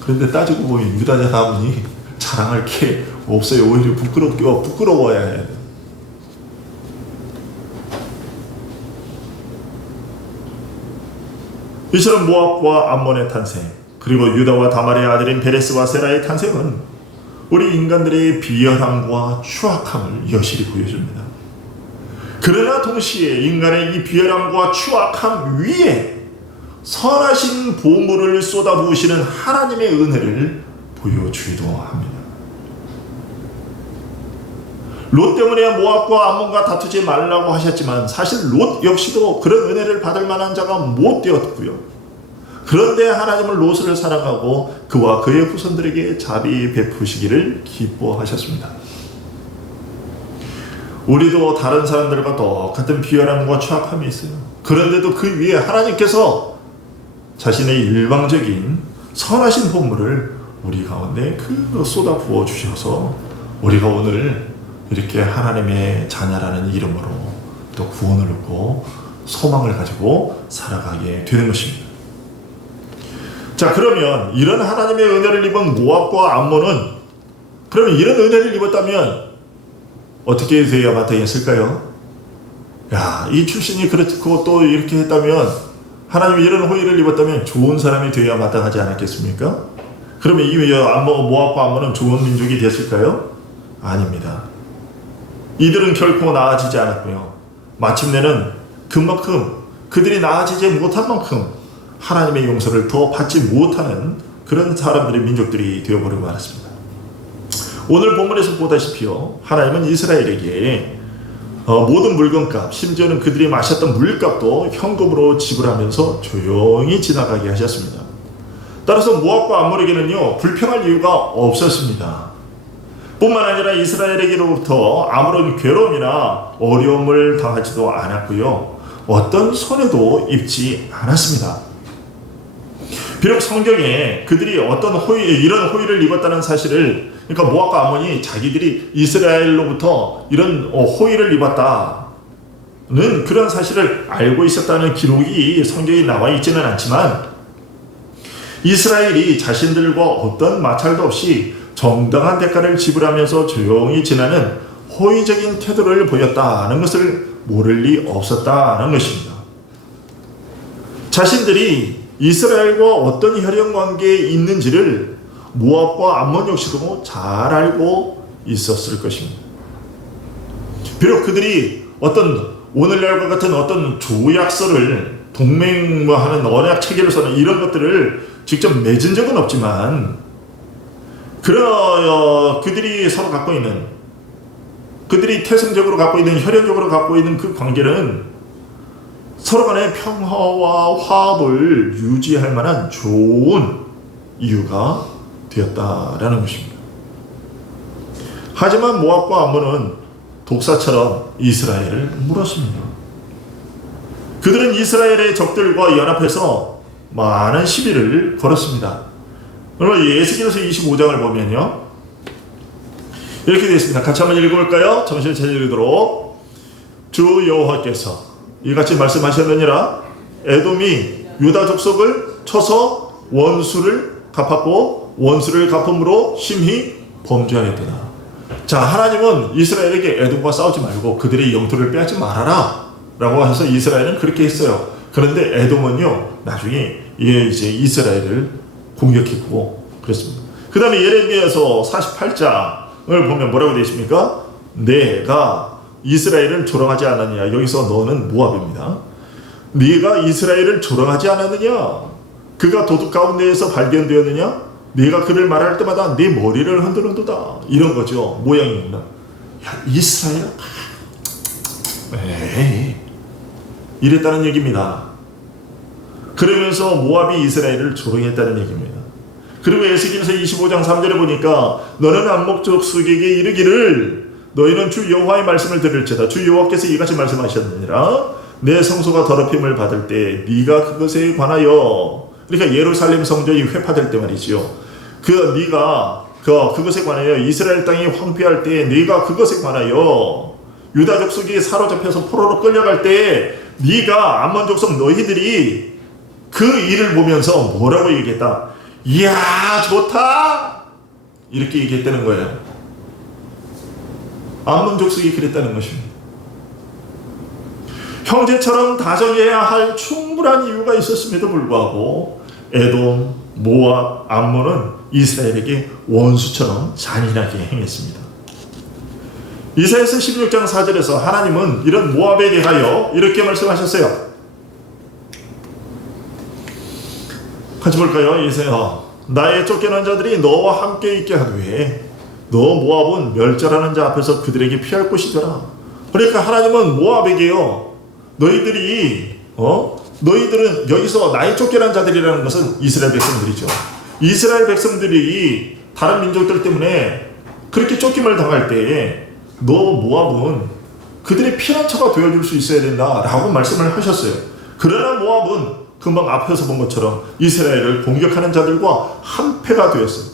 그런데 따지고 보면 유다 가문이 자랑할 게 없어요. 오히려 부끄러워야 해요. 이처럼 모압과 암몬의 탄생, 그리고 유다와 다말의 아들인 베레스와 세라의 탄생은 우리 인간들의 비열함과 추악함을 여실히 보여줍니다. 그러나 동시에 인간의 이 비열함과 추악함 위에 선하신 보물을 쏟아부으시는 하나님의 은혜를 보여주기도 합니다. 롯 때문에 모압과 암몬과 다투지 말라고 하셨지만 사실 롯 역시도 그런 은혜를 받을 만한 자가 못 되었고요. 그런데 하나님은 롯을 사랑하고 그와 그의 후손들에게 자비 베푸시기를 기뻐하셨습니다. 우리도 다른 사람들과 똑같은 비열함과 추악함이 있어요. 그런데도 그 위에 하나님께서 자신의 일방적인 선하신 본물을 우리 가운데 쏟아 부어 주셔서 우리가 오늘 이렇게 하나님의 자녀라는 이름으로 또 구원을 얻고 소망을 가지고 살아가게 되는 것입니다. 자, 그러면 이런 하나님의 은혜를 입은 모압과 암몬은, 그러면 이런 은혜를 입었다면 어떻게 되어야 마땅했을까요? 야, 이 출신이 그렇고 또 이렇게 했다면, 하나님이 이런 호의를 입었다면 좋은 사람이 되어야 마땅하지 않았겠습니까? 그러면 이 모압과 암몬은 좋은 민족이 됐을까요? 아닙니다. 이들은 결코 나아지지 않았고요. 마침내는 그만큼 그들이 나아지지 못한 만큼 하나님의 용서를 더 받지 못하는 그런 사람들의 민족들이 되어버리고 말았습니다. 오늘 본문에서 보다시피요, 하나님은 이스라엘에게 모든 물건값, 심지어는 그들이 마셨던 물값도 현금으로 지불하면서 조용히 지나가게 하셨습니다. 따라서 모압과 암몬에게는요, 불평할 이유가 없었습니다. 뿐만 아니라 이스라엘에게로부터 아무런 괴로움이나 어려움을 당하지도 않았고요, 어떤 손해도 입지 않았습니다. 비록 성경에 그들이 어떤 이런 호의를 입었다는 사실을, 그러니까 모압과 암몬이 자기들이 이스라엘로부터 이런 호의를 입었다는 그런 사실을 알고 있었다는 기록이 성경에 나와 있지는 않지만, 이스라엘이 자신들과 어떤 마찰도 없이 정당한 대가를 지불하면서 조용히 지나는 호의적인 태도를 보였다는 것을 모를 리 없었다는 것입니다. 자신들이 이스라엘과 어떤 혈연 관계에 있는지를 모압과 암몬 역시도 잘 알고 있었을 것입니다. 비록 그들이 어떤 오늘날과 같은 어떤 조약서를 동맹하는 언약 체계를 써는 이런 것들을 직접 맺은 적은 없지만 그들이 서로 갖고 있는, 그들이 태생적으로 갖고 있는, 혈연적으로 갖고 있는 그 관계는 서로 간의 평화와 화합을 유지할 만한 좋은 이유가 되었다라는 것입니다. 하지만 모압과 암몬은 독사처럼 이스라엘을 물었습니다. 그들은 이스라엘의 적들과 연합해서 많은 시비를 걸었습니다. 여러분, 에스겔서 25장을 보면요, 이렇게 되어 있습니다. 같이 한번 읽어볼까요? 정신을 차리도록. 주 여호와께서 이같이 말씀하셨느니라. 에돔이 유다 족속을 쳐서 원수를 갚았고 원수를 갚음으로 심히 범죄하였도다. 자, 하나님은 이스라엘에게 에돔과 싸우지 말고 그들의 영토를 빼앗지 말아라 라고 해서 이스라엘은 그렇게 했어요. 그런데 에돔은요, 나중에 이제 이스라엘을 공격했고 그랬습니다. 그 다음에 예레미야서 48장을 보면 뭐라고 되어 있습니까? 내가 이스라엘을 조롱하지 않았느냐. 여기서 너는 모압입니다. 네가 이스라엘을 조롱하지 않았느냐. 그가 도둑 가운데에서 발견되었느냐. 네가 그를 말할 때마다 네 머리를 흔드는도다. 이런 거죠. 모양입니다. 야, 이스라엘 에이, 이랬다는 얘기입니다. 그러면서 모압이 이스라엘을 조롱했다는 얘기입니다. 그리고 에스겔서 25장 3절에 보니까 너는 암몬족 족속에게 이르기를 너희는 주 여호와의 말씀을 들을지어다. 주 여호와께서 이같이 말씀하셨느니라. 내 성소가 더럽힘을 받을 때 네가 그것에 관하여, 그러니까 예루살렘 성전이 회파될 때 말이죠. 네가 그것에 관하여 이스라엘 땅이 황폐할 때 네가 그것에 관하여 유다 족속이 사로잡혀서 포로로 끌려갈 때 네가 암몬 족속 너희들이 그 일을 보면서 뭐라고 얘기했다. 이야 좋다 이렇게 얘기했다는 거예요. 암몬 족속이 그랬다는 것입니다. 형제처럼 다정해야 할 충분한 이유가 있었음에도 불구하고 에돔, 모압, 암몬은 이스라엘에게 원수처럼 잔인하게 행했습니다. 이사야서 16장 4절에서 하나님은 이런 모압에 대하여 이렇게 말씀하셨어요. 같이 볼까요? 이사야, 나의 쫓겨난 자들이 너와 함께 있게 하되 너 모압은 멸절하는 자 앞에서 그들에게 피할 곳이더라. 그러니까 하나님은 모압에게요, 너희들은 여기서 나의 쫓겨난 자들이라는 것은 이스라엘 백성들이죠. 이스라엘 백성들이 다른 민족들 때문에 그렇게 쫓김을 당할 때에 너 모압은 그들의 피난처가 되어줄 수 있어야 된다라고 말씀을 하셨어요. 그러나 모압은 금방 앞에서 본 것처럼 이스라엘을 공격하는 자들과 한패가 되었어요.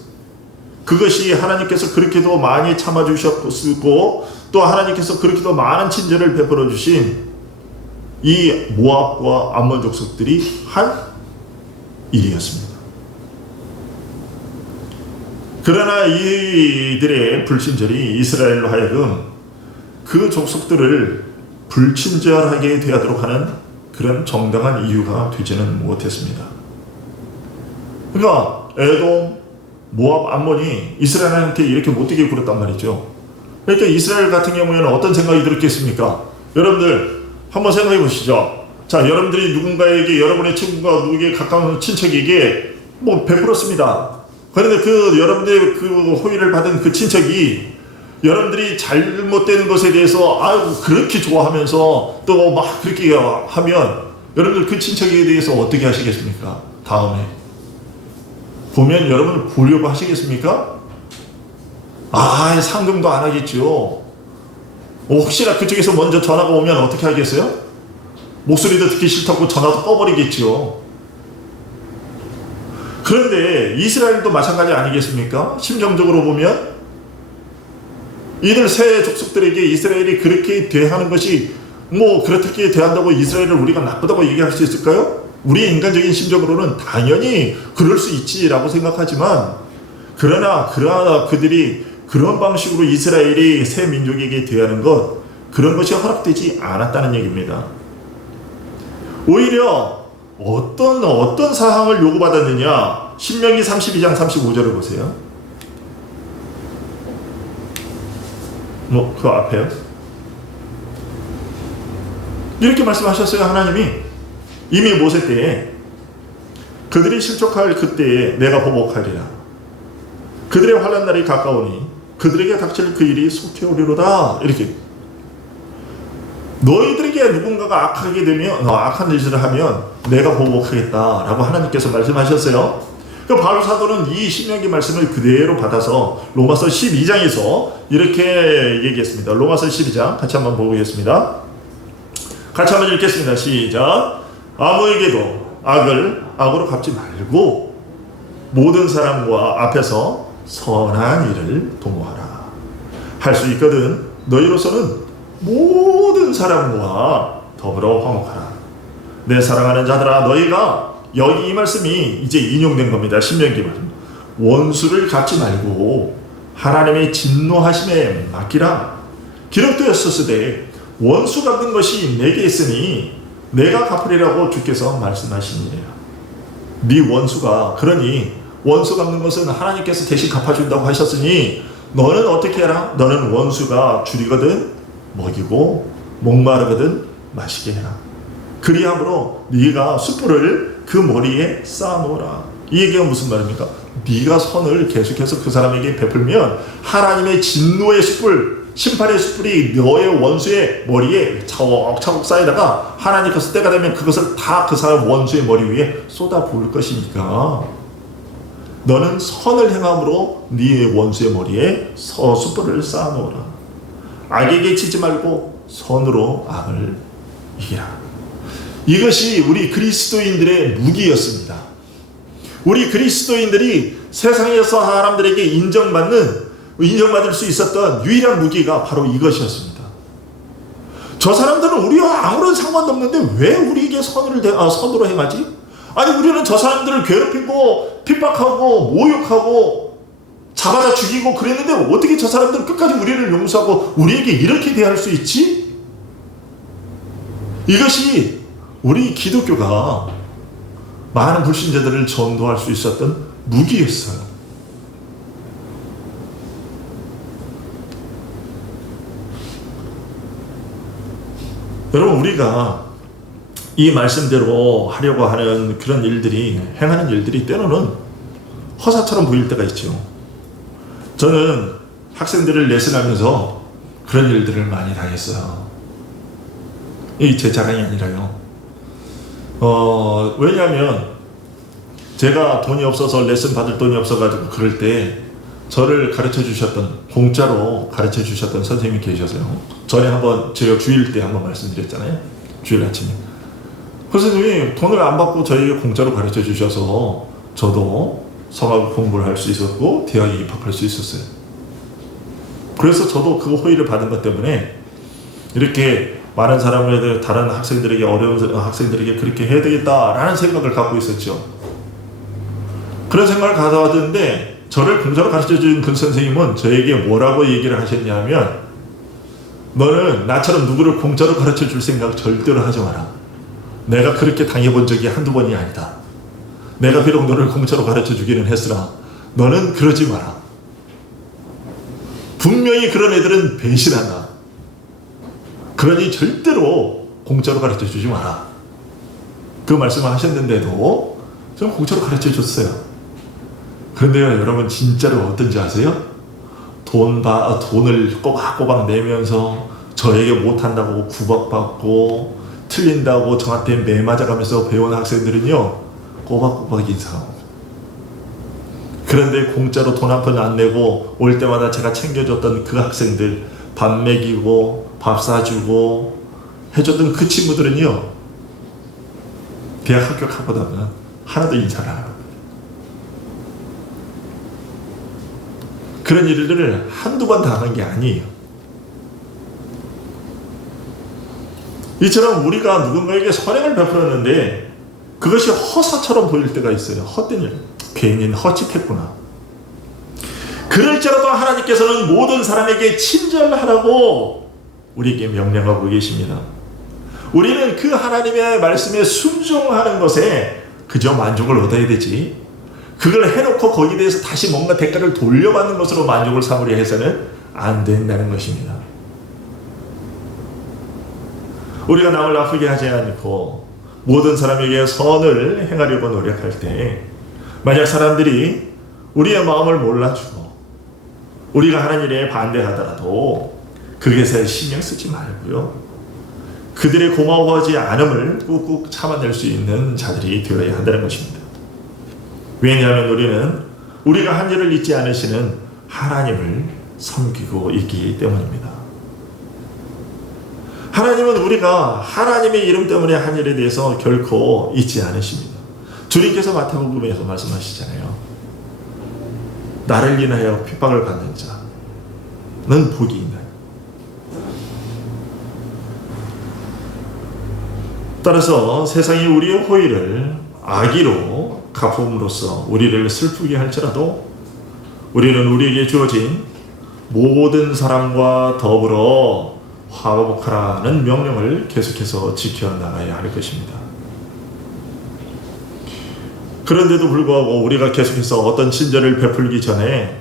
그것이 하나님께서 그렇게도 많이 참아주셨고 또 하나님께서 그렇게도 많은 친절을 베풀어 주신 이 모압과 암몬 족속들이 한 일이었습니다. 그러나 이들의 불친절이 이스라엘로 하여금 그 족속들을 불친절하게 대하도록 하는 그런 정당한 이유가 되지는 못했습니다. 그러니까 에돔, 모압, 암몬이 이스라엘한테 이렇게 못되게 굴었단 말이죠. 그러니까 이스라엘 같은 경우에는 어떤 생각이 들었겠습니까? 여러분들 한번 생각해 보시죠. 자, 여러분들이 누군가에게, 여러분의 친구가 누구에게 가까운 친척에게 베풀었습니다. 그런데 여러분들의 호의를 받은 그 친척이 여러분들이 잘못되는 것에 대해서 그렇게 좋아하면서 또 막 그렇게 하면 여러분들 그 친척에 대해서 어떻게 하시겠습니까? 다음에 보면 여러분을 보려고 하시겠습니까? 상금도 안 하겠죠. 혹시나 그쪽에서 먼저 전화가 오면 어떻게 하겠어요? 목소리도 듣기 싫다고 전화도 꺼버리겠죠. 그런데 이스라엘도 마찬가지 아니겠습니까? 심정적으로 보면 이들 세 족속들에게 이스라엘이 그렇게 대하는 것이 그렇게 대한다고 이스라엘을 우리가 나쁘다고 얘기할 수 있을까요? 우리의 인간적인 심정으로는 당연히 그럴 수 있지라고 생각하지만 그러나 그들이 그런 방식으로 이스라엘이 새 민족에게 대하는 것, 그런 것이 허락되지 않았다는 얘기입니다. 오히려 어떤 사항을 요구받았느냐? 신명기 32장 35절을 보세요. 그 앞에요. 이렇게 말씀하셨어요. 하나님이 이미 모세 때에 그들이 실족할 그때에 내가 보복하리라. 그들의 환난 날이 가까우니 그들에게 닥칠 그 일이 속히 오리로다. 이렇게 너희들에게 누군가가 악하게 되면 악한 짓을 하면 내가 보복하겠다라고 하나님께서 말씀하셨어요. 그 바울 사도는 이 신명기 말씀을 그대로 받아서 로마서 12장에서 이렇게 얘기했습니다. 로마서 12장 같이 한번 보겠습니다. 같이 한번 읽겠습니다. 시작. 아무에게도 악을 악으로 갚지 말고 모든 사람과 앞에서 선한 일을 도모하라. 할 수 있거든 너희로서는 모든 사람과 더불어 화목하라. 내 사랑하는 자들아, 너희가 여기 이 말씀이 이제 인용된 겁니다. 신명기 말씀. 원수를 갚지 말고 하나님의 진노하심에 맡기라. 기록되었으되 원수 갚는 것이 내게 있으니 내가 갚으리라고 주께서 말씀하시니라. 네 원수가, 그러니 원수 갚는 것은 하나님께서 대신 갚아준다고 하셨으니 너는 어떻게 해라? 너는 원수가 줄이거든 먹이고 목마르거든 마시게 해라. 그리함으로 네가 숯불을 그 머리에 쌓아놓으라. 이 얘기가 무슨 말입니까? 네가 선을 계속해서 그 사람에게 베풀면 하나님의 진노의 숯불, 심판의 숯불이 너의 원수의 머리에 차곡차곡 쌓이다가 하나님께서 때가 되면 그것을 다 그 사람 원수의 머리 위에 쏟아 부을 것이니까 너는 선을 행함으로 네 원수의 머리에 숯불을 쌓아놓으라. 악에게 치지 말고 선으로 악을 이기라. 이것이 우리 그리스도인들의 무기였습니다. 우리 그리스도인들이 세상에서 사람들에게 인정받을 수 있었던 유일한 무기가 바로 이것이었습니다. 저 사람들은 우리와 아무런 상관도 없는데 왜 우리에게 선으로 행하지? 아니, 우리는 저 사람들을 괴롭히고 핍박하고 모욕하고 잡아다 죽이고 그랬는데 어떻게 저 사람들은 끝까지 우리를 용서하고 우리에게 이렇게 대할 수 있지? 이것이 우리 기독교가 많은 불신자들을 전도할 수 있었던 무기였어요. 여러분, 우리가 이 말씀대로 하려고 하는 그런 일들이, 행하는 일들이 때로는 허사처럼 보일 때가 있죠. 저는 학생들을 레슨하면서 그런 일들을 많이 당했어요. 이 제 자랑이 아니라요. 왜냐하면 제가 돈이 없어서 레슨 받을 돈이 없어가지고 그럴 때 저를 가르쳐 주셨던, 공짜로 가르쳐 주셨던 선생님이 계셔서요. 전에 한번 제가 주일 때 한번 말씀드렸잖아요. 주일 아침에. 그 선생님이 돈을 안 받고 저에게 공짜로 가르쳐 주셔서 저도 성악 공부를 할 수 있었고 대학에 입학할 수 있었어요. 그래서 저도 그 호의를 받은 것 때문에 이렇게 많은 사람들, 다른 학생들에게, 어려운 학생들에게 그렇게 해야 되겠다라는 생각을 갖고 있었죠. 그런 생각을 가져왔는데 저를 공짜로 가르쳐준 그 선생님은 저에게 뭐라고 얘기를 하셨냐면, 너는 나처럼 누구를 공짜로 가르쳐줄 생각 절대로 하지 마라. 내가 그렇게 당해본 적이 한두 번이 아니다. 내가 비록 너를 공짜로 가르쳐주기는 했으나 너는 그러지 마라. 분명히 그런 애들은 배신한다. 그러니 절대로 공짜로 가르쳐주지 마라. 그 말씀을 하셨는데도 저는 공짜로 가르쳐줬어요. 그런데요, 여러분, 진짜로 어떤지 아세요? 돈을 꼬박꼬박 내면서 저에게 못한다고 구박받고 틀린다고 저한테 매맞아가면서 배운 학생들은요, 꼬박꼬박 인사하고. 그런데 공짜로 돈 한 푼 안 내고 올 때마다 제가 챙겨줬던 그 학생들, 밥 먹이고 밥 사주고 해줬던 그 친구들은요, 대학 합격하고 나면 하나도 인사를 안 합니다. 그런 일들을 한두 번 당한 게 아니에요. 이처럼 우리가 누군가에게 선행을 베풀었는데 그것이 허사처럼 보일 때가 있어요. 헛된 일. 괜히 헛짓했구나. 그럴지라도 하나님께서는 모든 사람에게 친절하라고 우리에게 명령하고 계십니다. 우리는 그 하나님의 말씀에 순종하는 것에 그저 만족을 얻어야 되지, 그걸 해놓고 거기에 대해서 다시 뭔가 대가를 돌려받는 것으로 만족을 삼으려 해서는 안 된다는 것입니다. 우리가 남을 아프게 하지 않고 모든 사람에게 선을 행하려고 노력할 때 만약 사람들이 우리의 마음을 몰라주고 우리가 하는 일에 반대하더라도 그것에 신경 쓰지 말고요. 그들의 고마워하지 않음을 꾹꾹 참아낼 수 있는 자들이 되어야 한다는 것입니다. 왜냐하면 우리는 우리가 한 일을 잊지 않으시는 하나님을 섬기고 있기 때문입니다. 하나님은 우리가 하나님의 이름 때문에 한 일에 대해서 결코 잊지 않으십니다. 주님께서 마태복음에서 말씀하시잖아요. 나를 인하여 핍박을 받는 자는 복이 있나요? 따라서 세상이 우리의 호의를 악의로 갚음으로써 우리를 슬프게 할지라도 우리는 우리에게 주어진 모든 사람과 더불어 화목하라는 명령을 계속해서 지켜나가야 할 것입니다. 그런데도 불구하고 우리가 계속해서 어떤 친절을 베풀기 전에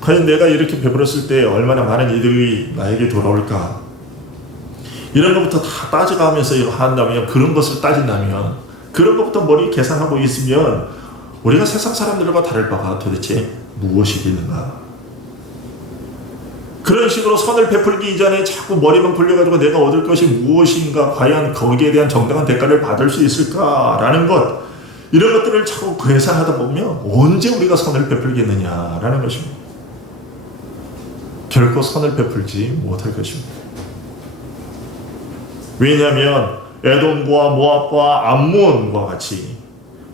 과연 내가 이렇게 베풀었을 때 얼마나 많은 이득이 나에게 돌아올까? 이런 것부터 다 따져가면서 이거 한다면, 그런 것을 따진다면, 그런 것부터 머리 계산하고 있으면 우리가 세상 사람들과 다를 바가 도대체 무엇이 있는가? 그런 식으로 선을 베풀기 이전에 자꾸 머리만 굴려가지고 내가 얻을 것이 무엇인가, 과연 거기에 대한 정당한 대가를 받을 수 있을까라는 것, 이런 것들을 자꾸 계산하다 보면 언제 우리가 선을 베풀겠느냐라는 것입니다. 결코 선을 베풀지 못할 것입니다. 왜냐하면 에돔과 모압과 암몬과 같이,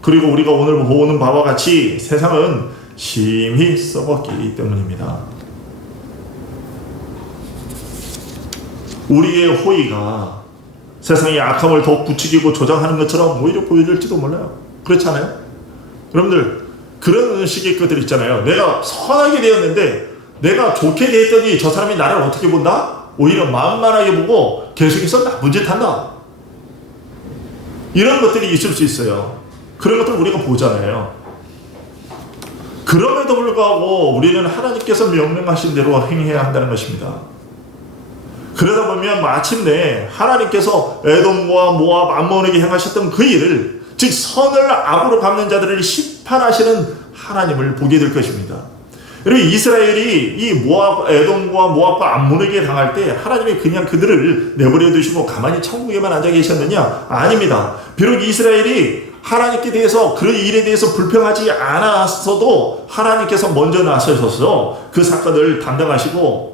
그리고 우리가 오늘 보는 바와 같이 세상은 심히 썩었기 때문입니다. 우리의 호의가 세상의 악함을 더 부추기고 조장하는 것처럼 오히려 보여질지도 몰라요. 그렇지 않아요? 여러분들, 그런 식의 것들 있잖아요. 내가 선하게 되었는데 내가 좋게 되었더니 저 사람이 나를 어떻게 본다? 오히려 만만하게 보고 계속해서 나쁜 짓 한다. 이런 것들이 있을 수 있어요. 그런 것들 우리가 보잖아요. 그럼에도 불구하고 우리는 하나님께서 명령하신 대로 행해야 한다는 것입니다. 그러다 보면 마침내 하나님께서 에돔과 모압, 암몬에게 행하셨던 그 일을, 즉 선을 악으로 갚는 자들을 심판하시는 하나님을 보게 될 것입니다. 여러분, 이스라엘이 이 에돔과 모압과 암몬에게 당할 때 하나님이 그냥 그들을 내버려 두시고 가만히 천국에만 앉아 계셨느냐? 아닙니다. 비록 이스라엘이 하나님께 대해서 그런 일에 대해서 불평하지 않았어도 하나님께서 먼저 나서셔서 그 사건을 담당하시고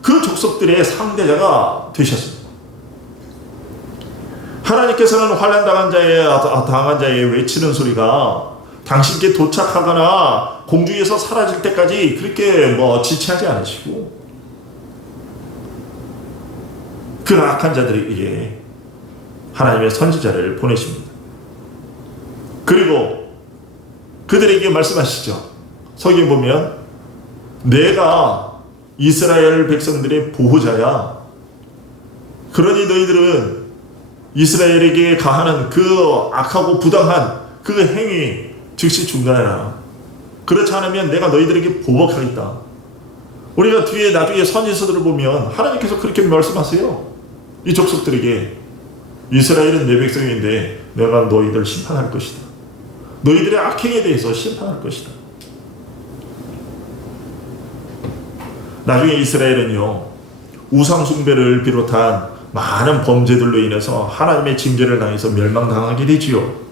그 족속들의 상대자가 되셨습니다. 하나님께서는 환난 당한 자의 외치는 소리가 당신께 도착하거나 공중에서 사라질 때까지 그렇게 지체하지 않으시고 그 악한 자들에게 하나님의 선지자를 보내십니다. 그리고 그들에게 말씀하시죠. 성경 보면 내가 이스라엘 백성들의 보호자야. 그러니 너희들은 이스라엘에게 가하는 그 악하고 부당한 그 행위 즉시 중단해라. 그렇지 않으면 내가 너희들에게 보복하겠다. 우리가 뒤에 나중에 선지서들을 보면 하나님께서 그렇게 말씀하세요. 이 족속들에게 이스라엘은 내 백성인데 내가 너희들을 심판할 것이다. 너희들의 악행에 대해서 심판할 것이다. 나중에 이스라엘은요, 우상숭배를 비롯한 많은 범죄들로 인해서 하나님의 징계를 당해서 멸망당하게 되지요.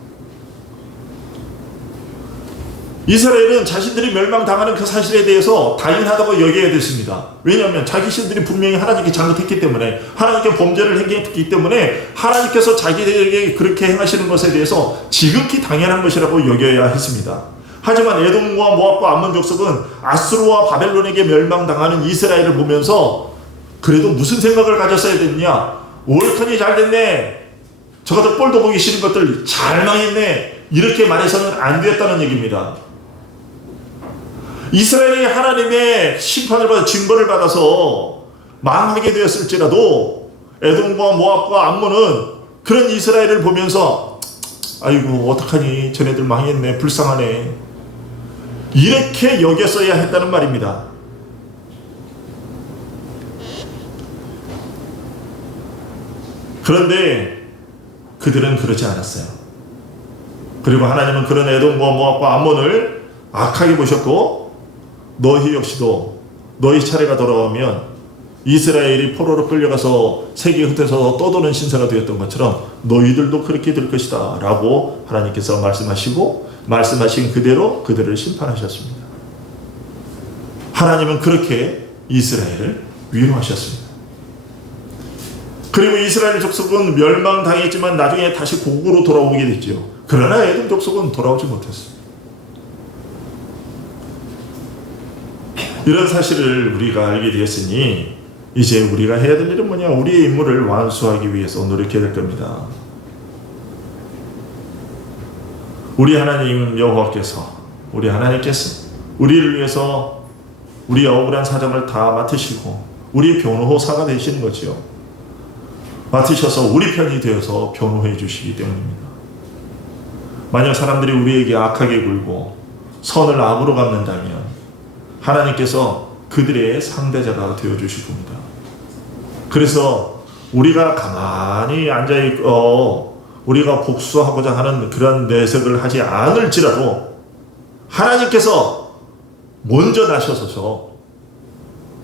이스라엘은 자신들이 멸망당하는 그 사실에 대해서 당연하다고 여겨야 됐습니다. 왜냐하면 자기신들이 분명히 하나님께 잘못했기 때문에, 하나님께 범죄를 행했기 때문에 하나님께서 자기들에게 그렇게 행하시는 것에 대해서 지극히 당연한 것이라고 여겨야 했습니다. 하지만 에돔과 모압과 암몬 족속은 아수르와 바벨론에게 멸망당하는 이스라엘을 보면서 그래도 무슨 생각을 가졌어야 됐냐? 옳거니 잘 됐네. 저것들 꼴도 보기 싫은 것들 잘 망했네. 이렇게 말해서는 안 되었다는 얘기입니다. 이스라엘이 하나님의 심판을 받아 징벌을 받아서 망하게 되었을지라도 에돔과 모압과 암몬은 그런 이스라엘을 보면서 아이고 어떡하니 쟤네들 망했네, 불쌍하네, 이렇게 여겼어야 했다는 말입니다. 그런데 그들은 그러지 않았어요. 그리고 하나님은 그런 에돔과 모압과 암몬을 악하게 보셨고, 너희 역시도 너희 차례가 돌아오면 이스라엘이 포로로 끌려가서 세계 흩어서 떠도는 신세가 되었던 것처럼 너희들도 그렇게 될 것이다 라고 하나님께서 말씀하시고, 말씀하신 그대로 그들을 심판하셨습니다. 하나님은 그렇게 이스라엘을 위로하셨습니다. 그리고 이스라엘 족속은 멸망당했지만 나중에 다시 고국으로 돌아오게 됐죠. 그러나 에돔 족속은 돌아오지 못했어요. 이런 사실을 우리가 알게 되었으니 이제 우리가 해야 될 일은 뭐냐? 우리의 임무를 완수하기 위해서 노력해야 될 겁니다. 우리 하나님 여호와께서, 우리 하나님께서 우리를 위해서 우리의 억울한 사정을 다 맡으시고 우리의 변호사가 되시는 거지요. 맡으셔서 우리 편이 되어서 변호해 주시기 때문입니다. 만약 사람들이 우리에게 악하게 굴고 선을 악으로 갚는다면 하나님께서 그들의 상대자가 되어 주실 겁니다. 그래서 우리가 가만히 앉아있고 우리가 복수하고자 하는 그런 내색을 하지 않을지라도 하나님께서 먼저 나서셔서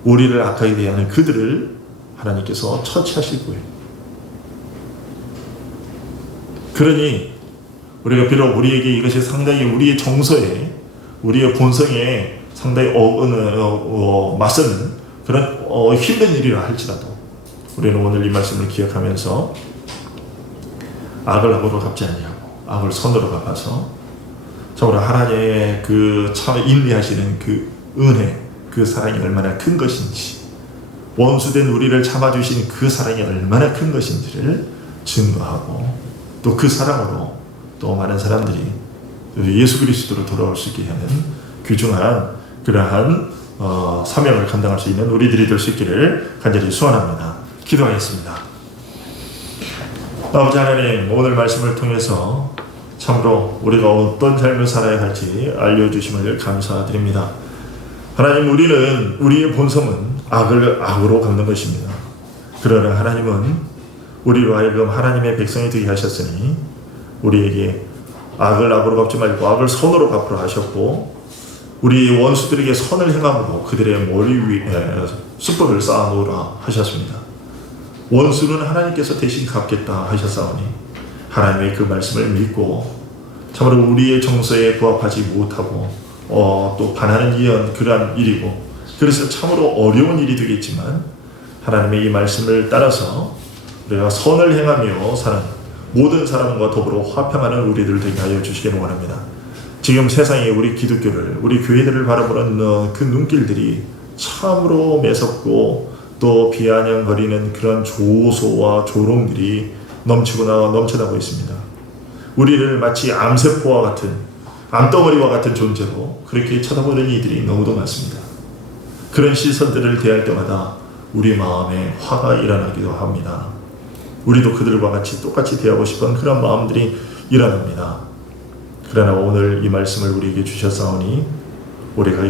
우리를 악하게 대하는 그들을 하나님께서 처치하실 거예요. 그러니 우리가 비록 우리에게 이것이 상당히 우리의 정서에, 우리의 본성에 상당히 맞서는 그런 힘든 일이라 할지라도 우리는 오늘 이 말씀을 기억하면서 악을 악으로 갚지 아니하고 악을 선으로 갚아서 정말 하나님의 그 참 인내하시는 그 은혜, 그 사랑이 얼마나 큰 것인지, 원수된 우리를 참아주신 그 사랑이 얼마나 큰 것인지를 증거하고, 또 그 사랑으로 또 많은 사람들이 예수 그리스도로 돌아올 수 있게 하는 귀중한 그러한 사명을 감당할 수 있는 우리들이 될 수 있기를 간절히 소원합니다. 기도하겠습니다. 아버지 하나님, 오늘 말씀을 통해서 참으로 우리가 어떤 삶을 살아야 할지 알려주심을 감사드립니다. 하나님, 우리의 본성은 악을 악으로 갚는 것입니다. 그러나 하나님은 우리로 하여금 하나님의 백성이 되게 하셨으니 우리에게 악을 악으로 갚지 말고 악을 선으로 갚으라 하셨고, 우리 원수들에게 선을 행함으로 그들의 머리 위에 숯불을 쌓아놓으라 하셨습니다. 원수는 하나님께서 대신 갚겠다 하셨사오니 하나님의 그 말씀을 믿고 참으로 우리의 정서에 부합하지 못하고 또 반하는 그러한 일이고, 그래서 참으로 어려운 일이 되겠지만 하나님의 이 말씀을 따라서 우리가 선을 행하며 사는 모든 사람과 더불어 화평하는 우리들 되게 하여 주시기를 원합니다. 지금 세상에 우리 기독교를, 우리 교회들을 바라보는 그 눈길들이 참으로 매섭고 또 비아냥거리는 그런 조소와 조롱들이 넘쳐나고 있습니다. 우리를 마치 암세포와 같은, 암덩어리와 같은 존재로 그렇게 쳐다보는 이들이 너무도 많습니다. 그런 시선들을 대할 때마다 우리 마음에 화가 일어나기도 합니다. 우리도 그들과 같이 똑같이 대하고 싶은 그런 마음들이 일어납니다. 그러나 오늘 이 말씀을 우리에게 주셨사오니 우리가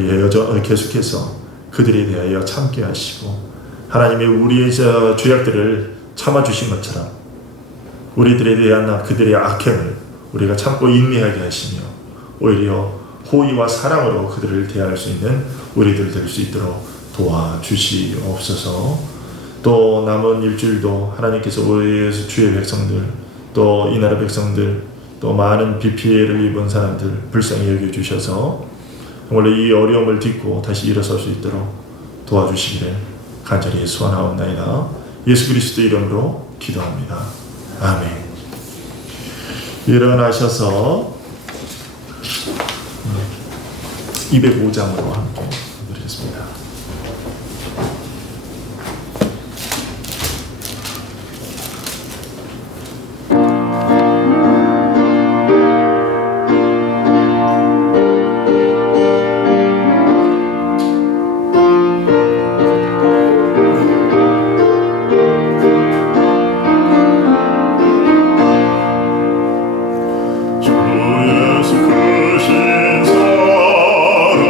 계속해서 그들에 대하여 참게 하시고, 하나님이 우리의 죄악들을 참아주신 것처럼 우리들에 대한 그들의 악행을 우리가 참고 인내하게 하시며 오히려 호의와 사랑으로 그들을 대할 수 있는 우리들 될 수 있도록 도와주시옵소서. 또 남은 일주일도 하나님께서 우리의 주의 백성들, 또 이 나라 백성들, 또 많은 비 피해를 입은 사람들 불쌍히 여겨주셔서 원래 이 어려움을 딛고 다시 일어설 수 있도록 도와주시기를 간절히 소원하옵나이다. 예수 그리스도 이름으로 기도합니다. 아멘. 일어나셔서 205장으로 함께 드리겠습니다. 주 예수 크신 사랑을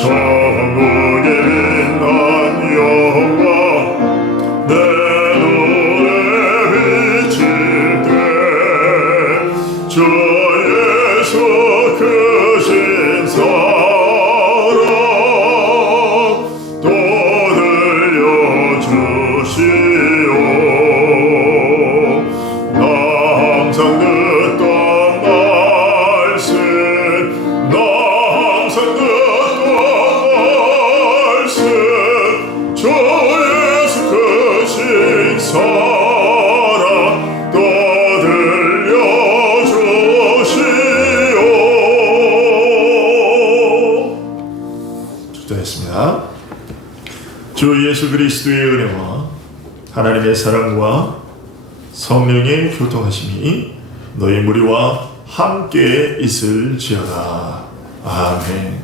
천국에 빛난 영광 내 눈에 비칠 때 주 예수 크신 사랑 또 들려주시오. 나 항상 듣던 말씀 나 항상 듣던 말씀 주 예수 크신 사랑 또 들려주시오. 축도했습니다. 주 예수 그리스도의 은혜와 하나님의 사랑과 성령의 교통하심이 너희 무리와 함께 있을지어다. 아멘.